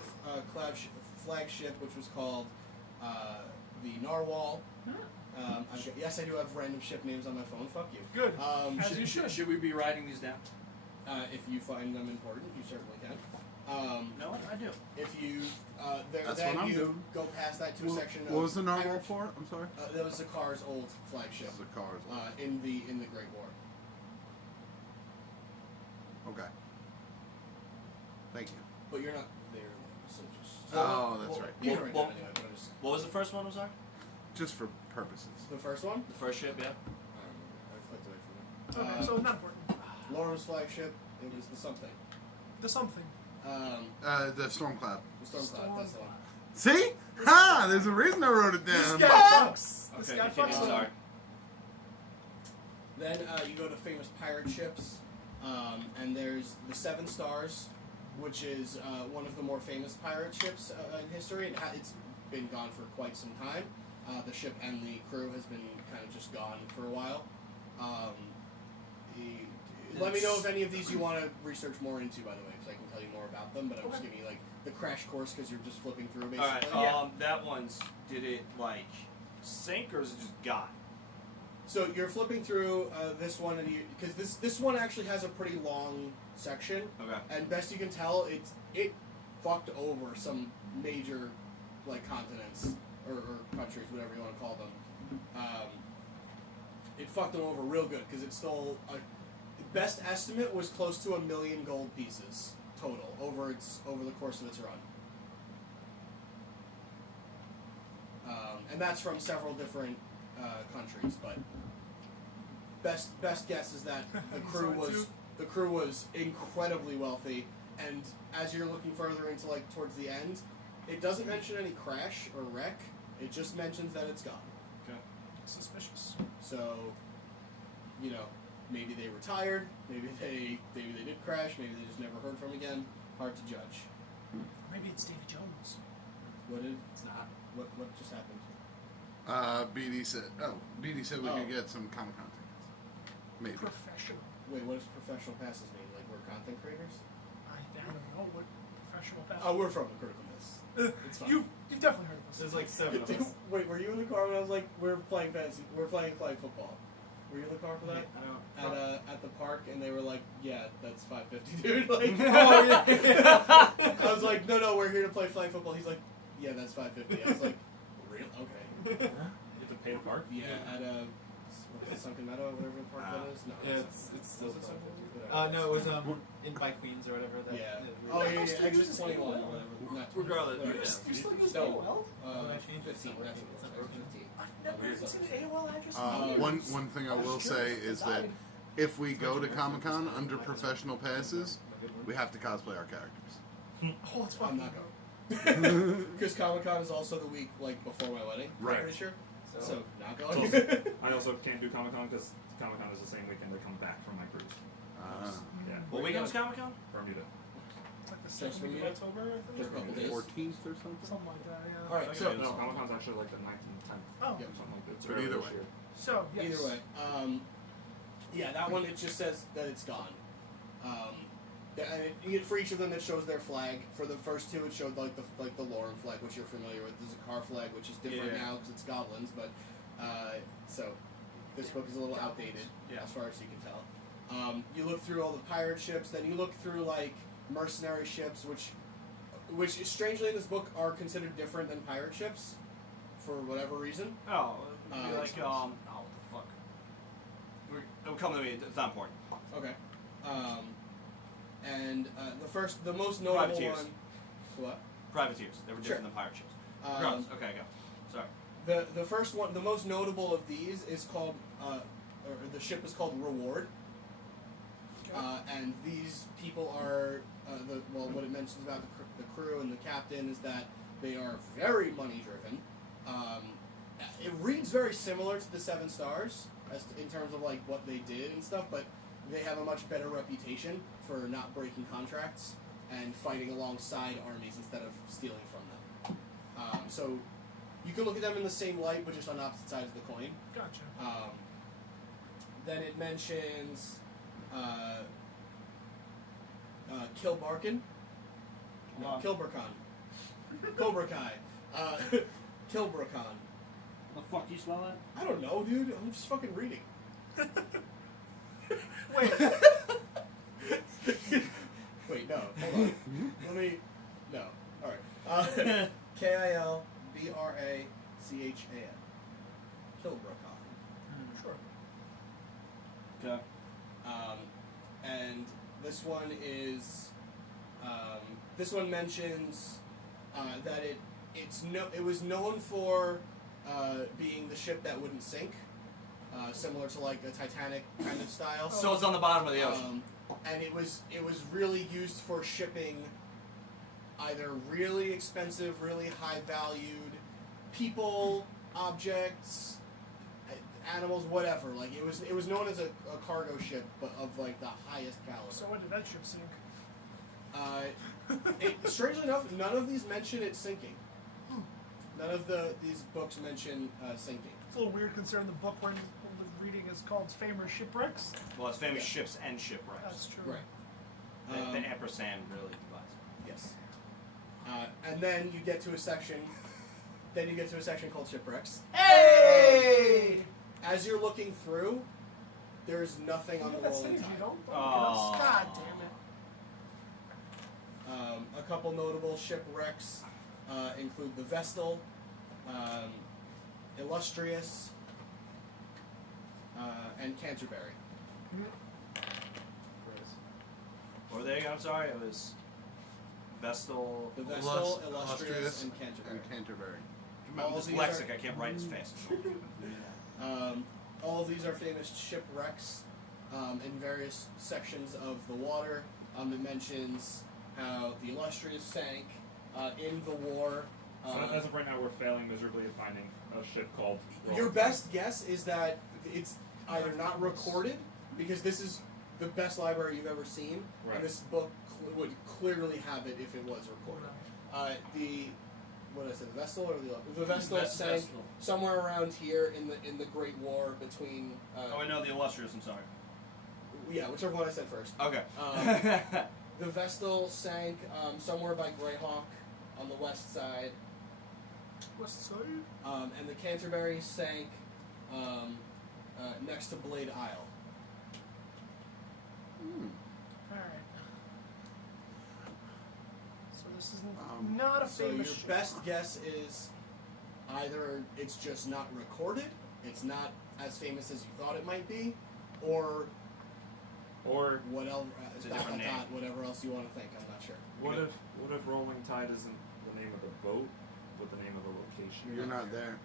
flagship, which was called the Narwhal. Yes, I do have random ship names on my phone. Fuck you. Good. As you should. Should we be writing these down? If you find them important, you certainly can. No, I do. If you That's then what I'm you doing. go past that to a section of What was the narwhal pirate- for? I'm sorry. that was Zakar's old flagship The cars. in the Great War. Okay. Thank you. But you're not there, so just Oh, that's right. You can write Well- that anyway. But I just What was the first one, I'm sorry? Just for purposes. the first one. The first ship, yeah. I clicked away from it. Okay, so it's not important. Lorem's flagship. It was the something. The something. The storm cloud. The Storm Cloud. That's the one. See? Ha! There's a reason I wrote it This down. guy fucks. This Okay, guy continue, fucks. I'm sorry. Then you go to famous pirate ships, and there's the Seven Stars, which is one of the more famous pirate ships in history. It's been gone for quite some time. The ship and the crew has been kind of just gone for a while. Let me know if any of these you want to research more into, by the way, because I can tell you more about them. But I'm just giving you like the crash course because you're just flipping through basically. Alright, that one's, did it like sink or is it just gone? So you're flipping through this one, and because this one actually has a pretty long section, Okay. and best you can tell, it fucked over some major like continents or countries, whatever you want to call them. It fucked them over real good because it stole. Best estimate was close to 1 million gold pieces total over the course of its run. And that's from several different countries, but best guess is that the crew was incredibly wealthy, and as you're looking further into like towards the end, it doesn't mention any crash or wreck. It just mentions that it's gone. Okay. Suspicious. So, maybe they retired, maybe they did crash, maybe they just never heard from again. Hard to judge. Maybe it's Davy Jones. It's not. What just happened? Beattie said we could get some Comic-Con tickets. Maybe. Professional. Wait, what does professional passes mean? Like we're content creators? I don't know what professional pass. Oh, we're from the Critical Miss. It's fine. You've definitely heard of us. There's like 7 of us. Wait, were you in the car when I was like, we're playing flag football? Were you in the car for that? I don't. At the park, and they were like, yeah, that's $5.50, dude. Like, Oh, yeah. I was like, no, we're here to play flag football. He's like, yeah, that's $5.50. I was like, real? Okay. You have to pay to park? Yeah, at what is it, Sunken Meadow, whatever the park that is. No, Yeah, it's it's still was it fun. Sunken? No, it was in by Queens or whatever. That, Yeah. that Oh we- yeah, exit 21 or whatever. Not 20. Regardless, Or- yeah. You're still using No. AOL? I changed it 15. somewhere. That's what it was, 15. I've never seen an AOL address. One thing I will say is that if we go to Comic-Con under professional passes, we have to cosplay our characters. Oh, it's I'm fucking not going. Because Comic-Con is also the week like before my wedding. Right. I'm pretty sure. So not It's going. also- I also can't do Comic-Con because Comic-Con is the same weekend I come back from my cruise. Yeah, What weekend is Comic-Con? Bermuda. It's like the Just second for week me? of October, I think. Just a couple days. 14th or something? Something like that, yeah. All right, No, so Comic-Con's actually like the 9th and 10th. Oh. Or something like that. It's But early either this way. year. So, yes. either way, yeah, that one it just says that it's gone. For each of them, it shows their flag. For the first two, it showed like the Lauren flag, which you're familiar with. There's a car flag, which is different Yeah. now because it's goblins, but so this book is a little outdated as far as you can tell. You look through all the pirate ships, then you look through like mercenary ships, which strangely in this book are considered different than pirate ships for whatever reason. Oh, it'd be Uh, like, what the fuck? It'll come to me, it's not important. Okay. And the most notable Privateers. one. What? Privateers, they were different Sure. than pirate ships. Um, Regardless, okay, go. Sorry. the first one, the most notable of these is called, or the ship is called Reward. And these people are, what it mentions about the crew and the captain is that they are very money driven. It reads very similar to the Seven Stars in terms of like what they did and stuff, but they have a much better reputation for not breaking contracts and fighting alongside armies instead of stealing from them. So you can look at them in the same light, but just on opposite sides of the coin. Gotcha. Then it mentions Kilbarkan. No, Kilbarkan. Cobra Kai. Kilbarkan. The fuck do you spell that? I don't know, dude. I'm just fucking reading. Wait. Wait, no. Hold on. Let me. No. All right. Kilbrakan. Kilbrakan. Sure. Okay. And this one is. This one mentions that it was known for being the ship that wouldn't sink, similar to like a Titanic kind of style. So it's on the bottom of the ocean. And it was really used for shipping either really expensive, really high valued people, objects, animals, whatever. Like it was known as a cargo ship, but of like the highest caliber. So when did that ship sink? Strangely enough, none of these mention it sinking. None of these books mention sinking. It's a little weird considering the book we're reading is called Famous Shipwrecks. Well, it's famous Yeah. ships and shipwrecks. That's true. Right. The ampersand really divides it. Yes. And then you get to a section. Called shipwrecks. Hey! as you're looking through, there's nothing on the That rolling saves you, tide. don't? Oh. God damn it. A couple notable shipwrecks include the Vestal, Illustrious, and Canterbury. What were they again? I'm sorry, it was Vestal. The Vestal, Illustrious, Illustrious, and Canterbury. and Canterbury. I'm All these dyslexic. are- I can't write as fast. All of these are famous shipwrecks in various sections of the water. It mentions how the Illustrious sank in the war. So as of right now, we're failing miserably at finding a ship called. Your best guess is that it's either not recorded, because this is the best library you've ever seen, Right. and this book would clearly have it if it was recorded. What did I say? The Vestal or the Vestal sank Vestal. somewhere around here in the Great War between. Oh, I know the Illustrious. I'm sorry. Yeah, whichever one I said first. Okay. The Vestal sank somewhere by Greyhawk on the west side, West side? and the Canterbury sank next to Blade Isle. Alright. So this is Um, not a So your famous ship. best guess is either it's just not recorded, it's not as famous as you thought it might be, or what else? It's a different name. Whatever else you want to think. I'm not sure. What if Rolling Tide isn't the name of the boat, but the name of the location? You're not there.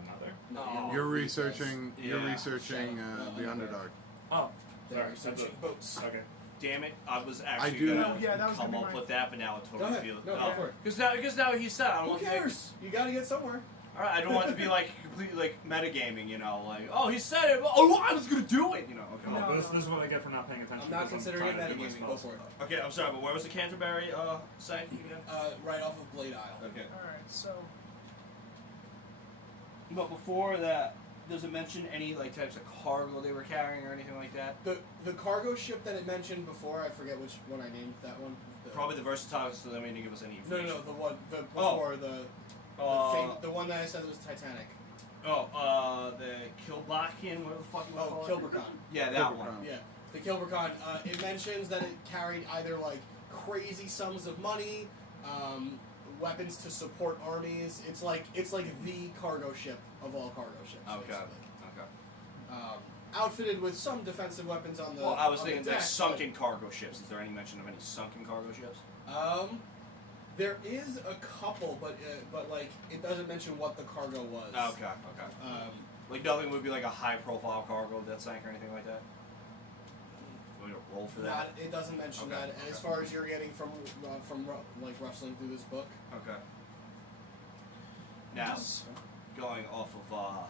I'm not there. No, Oh. You're researching. You're Yeah. researching the underdog. Oh, They're sorry. researching boats. Okay. Damn it! I was actually do gonna know. Yeah, that was come gonna be up my- with that, but now it Go totally ahead. feels. No, go for it. Because now he said I don't Who want to. cares? You got to get somewhere. All right, I don't want it to be like completely like metagaming, you know, like oh he said it, oh I was gonna do it, you know. Okay. Well, No, this is what I get for not paying attention. I'm not because considering it trying to do my metagaming. Go spells. for it. Okay, I'm sorry, but where was the Canterbury site again? Right off of Blade Isle. Okay. Alright, so But before that, does it mention any like types of cargo they were carrying or anything like that? The cargo ship that it mentioned before, I forget which one I named that one. Probably the versatile, so they didn't give us any No, information. the one before the one that I said was Titanic. The Kilblackian, whatever the fuck you want to Oh, call it? Kilbercon. Yeah, that Kilbercon. one. Yeah, the Kilbercon. It mentions that it carried either like crazy sums of money, weapons to support armies. It's like the cargo ship of all cargo ships. Okay. Basically. Okay. Outfitted with some defensive weapons on the. Well, I was on the thinking like deck, sunken cargo ships. Is there any mention of any sunken cargo ships? but, there is a couple, but like it doesn't mention what the cargo was. Okay. Okay. Like nothing would be like a high-profile cargo that sank or anything like that. We don't roll for that. It doesn't mention Okay, that. And as okay. far as you're getting from like rustling through this book, Okay. Now, going off of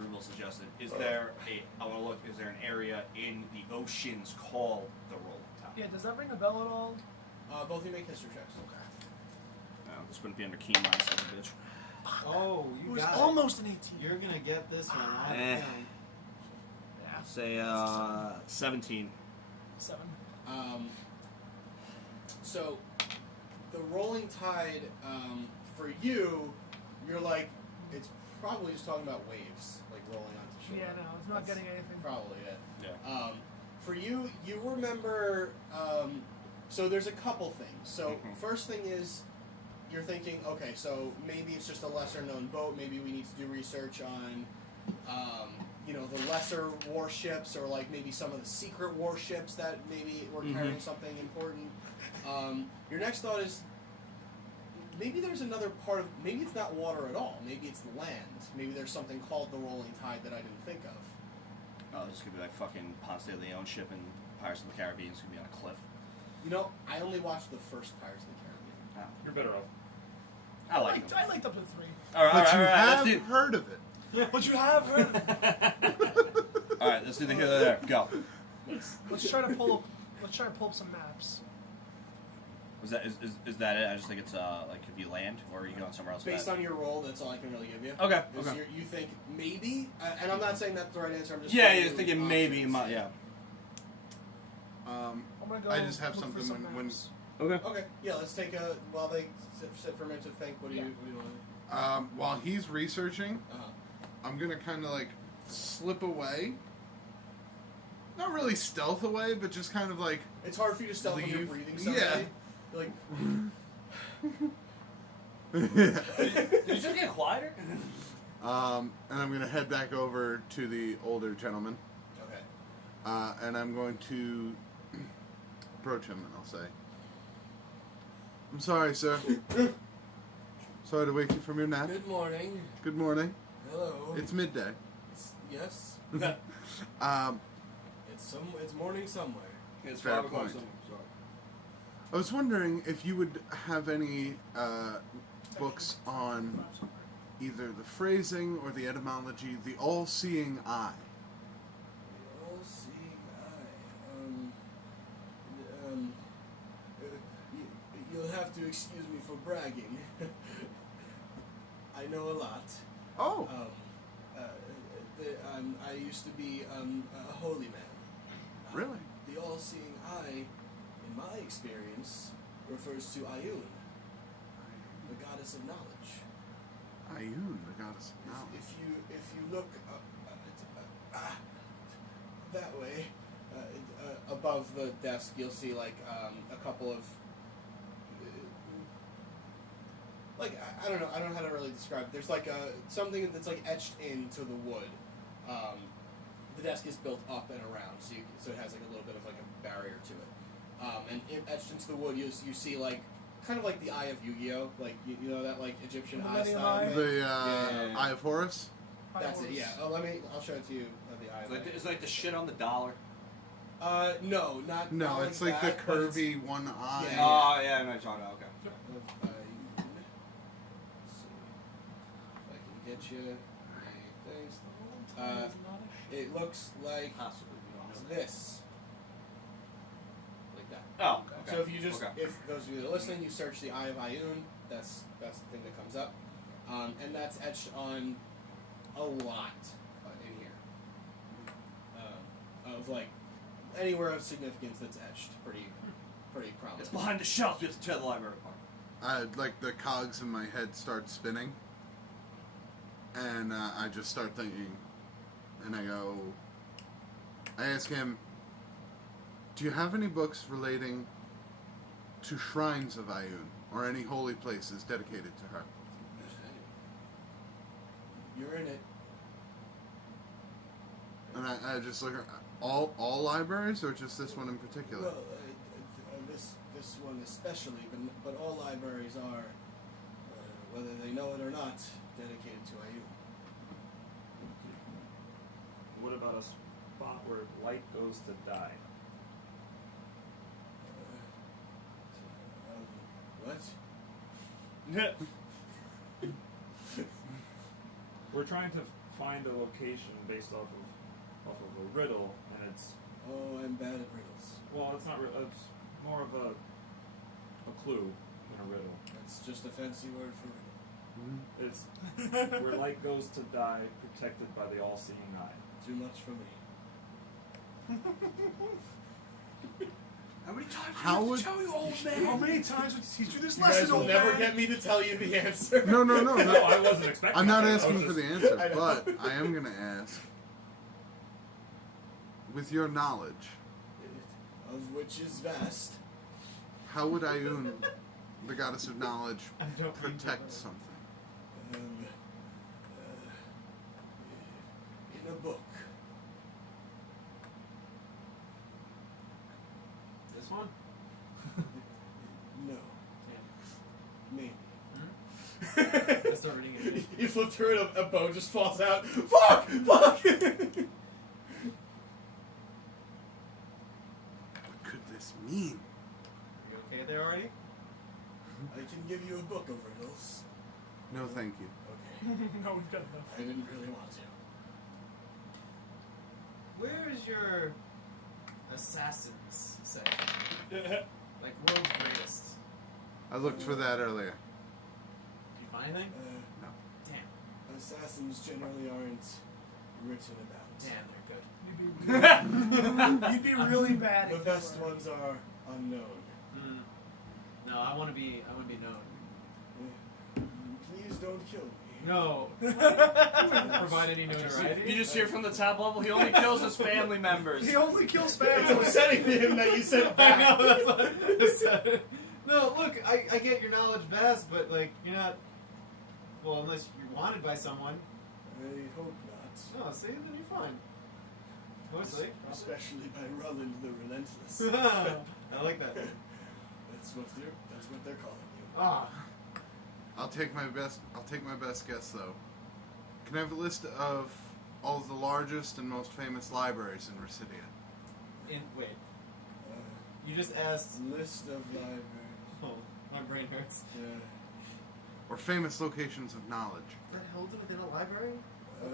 Rubel suggested, is there I want to look, is there an area in the oceans called the Rolling Tide? yeah, does that ring a bell at all? both of you make history checks. No, this wouldn't be under keen mind, son of a bitch. Oh, It you was got almost an 18. it. You're gonna get this one. I Eh. don't. Yeah, Say 17. 7. So the rolling tide, for you, you're like, it's probably just talking about waves, like rolling onto shore. Yeah, no, it's not getting anything. Probably it. Yeah. For you, you remember. So there's a couple things. So Mhm. first thing is, you're thinking, okay, so maybe it's just a lesser known boat. Maybe we need to do research on, the lesser warships, or like maybe some of the secret warships that maybe were carrying something important. Your next thought is, maybe there's another part of, maybe it's not water at all. Maybe it's the land. Maybe there's something called the Rolling Tide that I didn't think of. Oh, this could be like fucking Ponce de Leon ship and Pirates of the Caribbean. It's gonna be on a cliff. You know, I only watched the first Pirates of the Caribbean. Oh. You're better off. I like them. I liked up to 3. All right, But you let's have heard of it. But you have heard of it. All right, let's do the here or there. Go. Let's try to pull up some maps. Is that it? I just think it's like could be land, or are you going somewhere else? Based on your role, that's all I can really give you. Okay. Is Okay. You think maybe, and I'm not saying that's the right answer. I'm just Yeah, giving you're you thinking maybe. options. Yeah. I'm gonna go. I just have look for something some when maps. Okay. Okay, yeah. Let's take a while they sit for a minute to think. What do you want? while he's researching, Uh-huh. I'm gonna kind of like slip away. Not really stealth away, but just kind of like It's hard for you to stealth when you're leave. breathing so Yeah. heavy. You're like, Did you just get quieter? and I'm going to head back over to the older gentleman. okay. And I'm going to approach him and I'll say, I'm sorry, sir. Sorry to wake you from your nap. Good morning. Good morning. Hello. It's midday. Yes. It's morning somewhere. It's Fair 5 o'clock. point. Sorry. I was wondering if you would have any books on either the phrasing or the etymology, the all-seeing eye. The all-seeing eye. You'll have to excuse me for bragging. I know a lot. Oh, I used to be a holy man. really? The all-seeing eye, in my experience, refers to Ayun, the goddess of knowledge. Ayun, the goddess of knowledge. If you look that way, above the desk, you'll see like a couple of like I don't know how to really describe it. There's like something that's like etched into the wood. The desk is built up and around, so it has like a little bit of like a barrier to it. And etched into the wood, you see like kind of like the Eye of Yu-Gi-Oh, like you know that like Egyptian The eye Millennium style. Eye? thing? The Yeah. Eye of Horus? That's it. Yeah. Oh, I'll show it to you. The eye. Of It's like the shit on the dollar. No, not. No, not it's like the that, but it's- curvy one eye. Yeah. Oh, yeah, I know what you're talking about. Okay. Let's see if I can get you things. It looks like Possibly. We don't know. this, like that. Oh, okay. So if you just, Okay. if those of you that are listening, you search the Eye of Ayun, that's the thing that comes up, and that's etched on a lot in here, of like anywhere of significance that's etched pretty prominent. It's behind the shelf. You have to tear the library apart. Like the cogs in my head start spinning, and I just start thinking, and I ask him, do you have any books relating to shrines of Ayun, or any holy places dedicated to her? You're in it. And I just look at all libraries, or just this one in particular? Well, this one especially, but all libraries are, whether they know it or not, dedicated to Ayun. What about a spot where light goes to die? What? We're trying to find a location based off of a riddle, and it's Oh, I'm bad at riddles. well, it's not. It's more of a clue than a riddle. That's just a fancy word for riddle. It's where light goes to die, protected by the all-seeing eye. Too much for me. How many times How do you would- have to tell you, old man? How many times would you teach you this You lesson, guys will old never man? get me to tell you the answer. No, No, I wasn't expecting. I'm not that. I asking was for the just- answer, I know. but I am going to ask, with your knowledge, Of which is vast. how would Ayun, the goddess of knowledge, I don't mean to protect hurt. something? In a book. This one? No. Maybe. I start reading it. You flip through it, a bow just falls out. Fuck! Fuck! What could this mean? You okay there already? I can give you a book of riddles. No, thank you. Okay. No, we've got enough. I didn't really want to. Where is your assassins section? Like world's greatest. I looked for that earlier. Did you find anything? No. Damn. Assassins generally aren't written about. Damn, they're good. You'd be really bad The if best you were. ones are unknown. No, I want to be known. Please don't kill me. No. Provide any notoriety? You just hear from the top level, he only kills his family members. He only kills It's fans. upsetting to him that you said I back. know, that's what I said. No, look, I get your knowledge vast, but, like, you're not... Well, unless you're wanted by someone. I hope not. No, see, then you're fine. Mostly. Especially by Ruland the Relentless. I like that. That's what they're calling you. Ah. I'll take my best guess though. Can I have a list of all of the largest and most famous libraries in Residia? Wait, Uh, you just asked... list of libraries. Oh, my brain hurts. Or famous locations of knowledge? Is that held within a library? I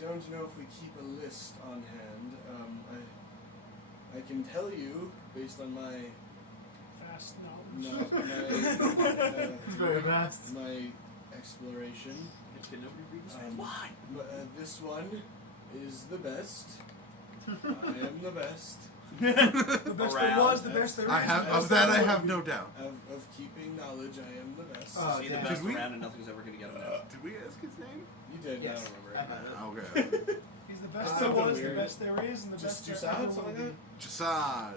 don't know if we keep a list on hand. I can tell you based on my Fast no, knowledge. It's very vast. my exploration. Can nobody read this? Why? This one is the best. I am the best The best there Around. was, the best there is. I have no doubt. of keeping knowledge. I am the best. See the damn. best Did we- around and nothing's ever going to get him out. Did we ask his name? You did. Yes. I don't remember. Okay. He's the best That's there something was, weird. the best there is, and the Just best there Jusad, ever will something be. like Jasad.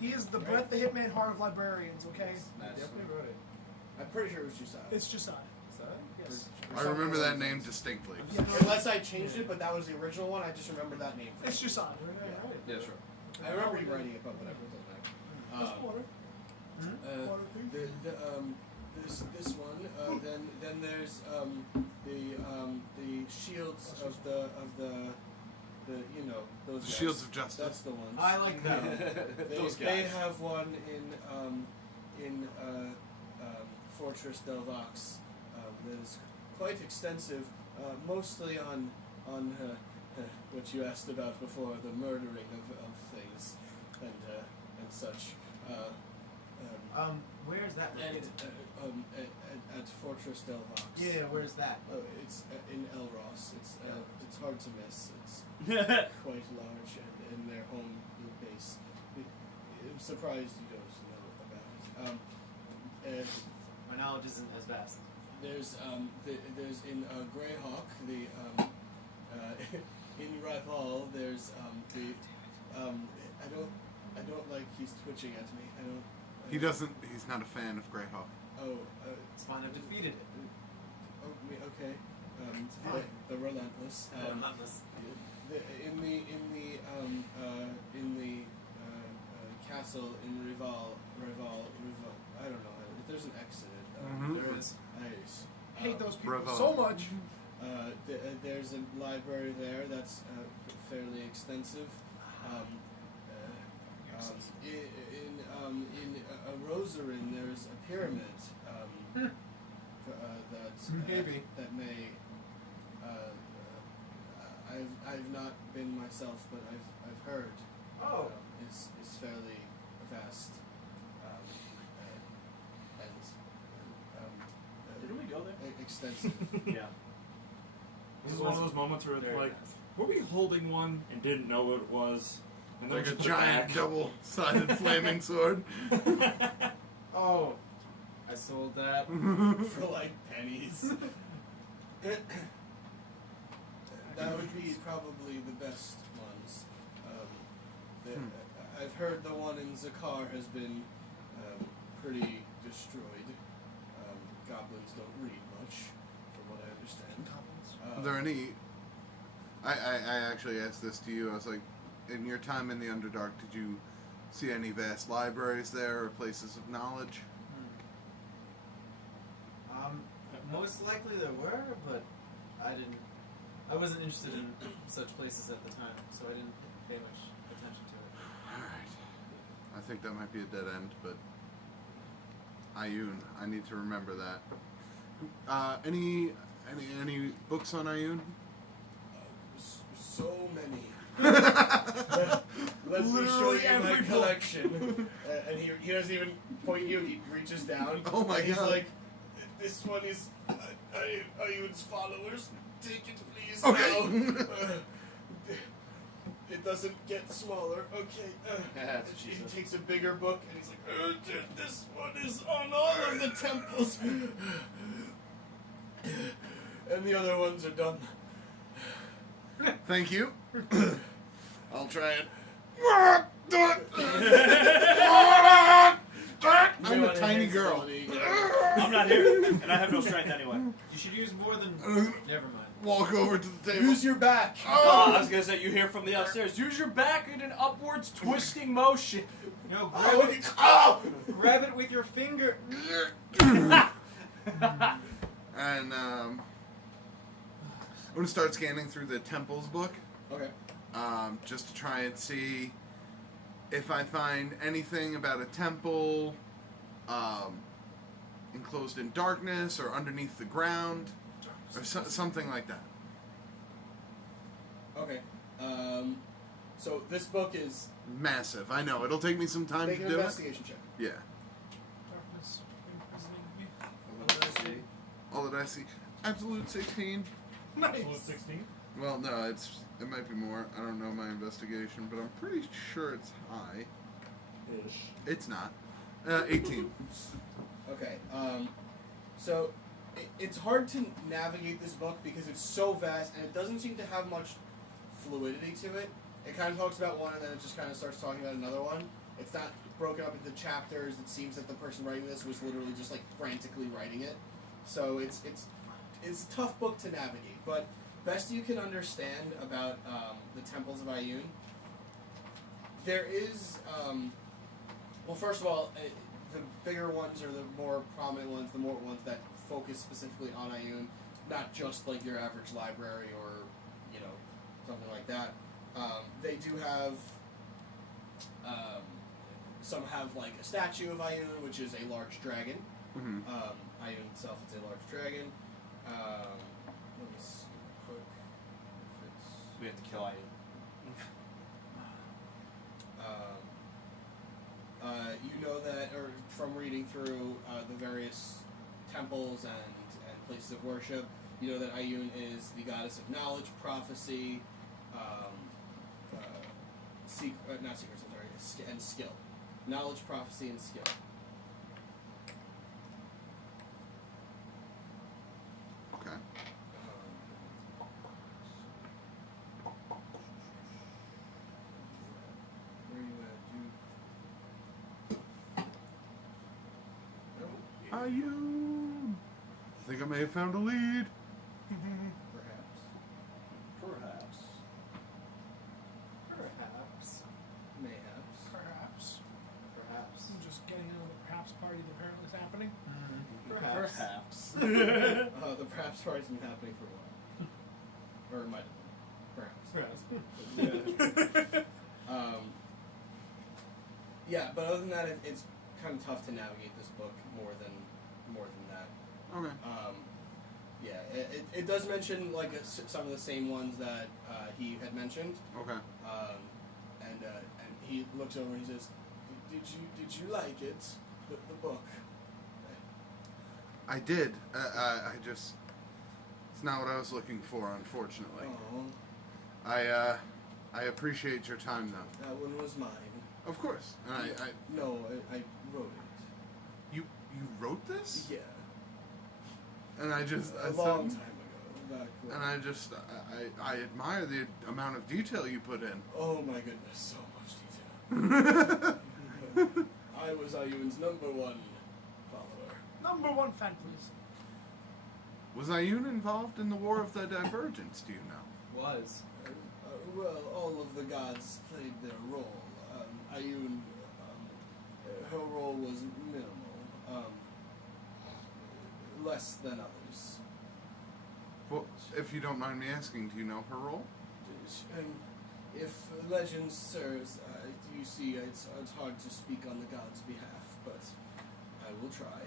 He is the Brett the Hitman Heart of librarians, okay? That's Definitely wrote it. I'm pretty sure it was Jusad. It's Jusad. Yes. I remember that name distinctly. Yes. Unless I changed it, but that was the original one. I just remember that name. It's Jusad. Yeah, sure. I remember you writing it, but whatever. It doesn't matter. Just water. Water, please. This one. Then there's the shields of the you know those guys. Shields of Justice. That's the ones. I like that. Those They guys. have one in Fortress Delvox that is quite extensive, mostly on what you asked about before, the murdering of things and such. Where's that And located? at Fortress Delvox. Yeah, where's that? It's in Elros. It's hard to miss. It's quite large and in their home base. I'm surprised you don't know about it. My knowledge isn't as vast. There's in Greyhawk in Rival. There's I don't like he's twitching at me. He doesn't. He's not a fan of Greyhawk. It's fine, I've defeated it. Okay. fine. The Relentless. Relentless. In the castle in Rival. I don't know. There's an X in it. Mhm. There is. Nice. Hate those people Bravo. so much. There's a library there that's fairly extensive. In Rosarin, there's a pyramid Maybe. that may. I've not been myself, but I've heard. Oh. Is fairly vast. Didn't we go there? Extensive. Yeah. This is one of those moments where it's Very like, nice. were we holding one and didn't know what it was? And then Like we a just put it giant back? double-sided flaming sword. Oh. I sold that. For like pennies. That would be probably the best ones. I've heard the one in Zakar has been pretty destroyed. Goblins don't read much, from what I understand. Are there any? I actually asked this to you. I was like, in your time in the Underdark, did you see any vast libraries there or places of knowledge? Most likely there were, but I wasn't interested in such places at the time, so I didn't pay much attention to it. All right. I think that might be a dead end, but Ayun, I need to remember that. Any books on Ayun? So many. Let me show Literally you my every book. collection. And he doesn't even point you. He reaches down. Oh my and he's God. like, this one is Ayun's followers. Take it, please. Okay. Now. It doesn't get smaller. Okay. That's what she he said. takes a bigger book and he's like, dude, this one is on all of the temples. And the other ones are done. Thank you. I'll try it. I'm a tiny girl. I'm not here, and I have no strength anyway. You should use more than. Never mind. Walk over to the table. Use your back. I was gonna say, you hear from the upstairs. Use your back in an upwards twisting motion. No, Oh, grab it with your finger. And I'm gonna start scanning through the temples book, Okay. just to try and see if I find anything about a temple enclosed in darkness or underneath the ground, or something like that. Okay. So this book is. Massive. I know. It'll take me some time Make to an do it. investigation check. Yeah. Darkness imprisoning me. All that I see. Absolute 16. Nice. Absolute 16. Well, no, it might be more. I don't know my investigation, but I'm pretty sure it's high. Ish. It's not. 18. Okay. So it's hard to navigate this book because it's so vast and it doesn't seem to have much fluidity to it. It kind of talks about one and then it just kind of starts talking about another one. It's not broken up into chapters. It seems that the person writing this was literally just like frantically writing it. So it's a tough book to navigate. But best you can understand about the temples of Ioun, there is well, first of all, the bigger ones or the more prominent ones, the more ones that focus specifically on Ioun, not just like your average library or something like that. They do have, some have like a statue of Ioun, which is a large dragon. Mm-hmm. Ioun itself is a large dragon. Let me see real quick. If it's, We have to kill Ioun. you know that, or from reading through the various temples and places of worship, you know that Ioun is the goddess of knowledge, prophecy, not secrets, I'm sorry, and skill. Knowledge, prophecy, and skill. Okay. Where are you at, dude? Ioun. I think I may have found a lead. Perhaps. Perhaps. Mayhaps. Perhaps. Perhaps. I'm just getting into the perhaps party that apparently is happening. Perhaps. The perhaps party's been happening for a while. Or it might have been. Perhaps. Yeah, but other than that, it's kind of tough to navigate this book more than that. Okay. Yeah, it does mention like some of the same ones that he had mentioned. Okay. And he looks over and he says, "Did you like it, the book?" I did. I just. It's not what I was looking for, unfortunately. Oh, I appreciate your time, though. that one was mine. Of course. And I wrote it. you wrote this? Yeah, And I just. a long time ago. Back when. And I just. I admire the amount of detail you put in. Oh my goodness, so much detail. I was Ioun's #1 follower. Number one fan, please. Was Ioun involved in the War of the Divergence, do you know? Was. Well, all of the gods played their role. Ioun, her role was minimal, less than others. Well, if you don't mind me asking, do you know her role? If legend serves, you see, it's hard to speak on the gods' behalf, but I will try.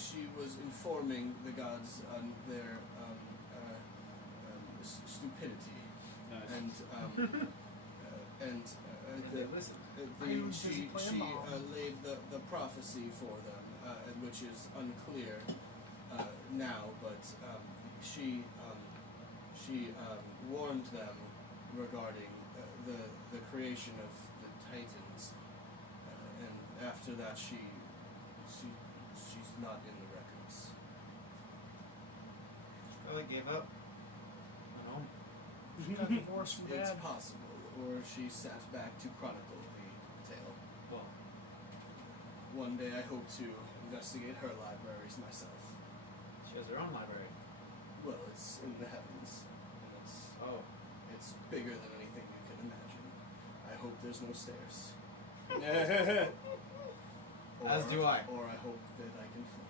She was informing the gods on their stupidity, she laid the prophecy for them, which is unclear now, but she warned them regarding the creation of the Titans, after that, she's not in the records. She probably gave up on home. She got divorced from It's dad. possible, or she sat back to chronicle the tale. Well, One day, I hope to investigate her libraries myself. she has her own library. Well, it's in the heavens, and Oh. it's bigger than anything you can imagine. I hope there's no stairs. As do I. Or I hope that I can fly.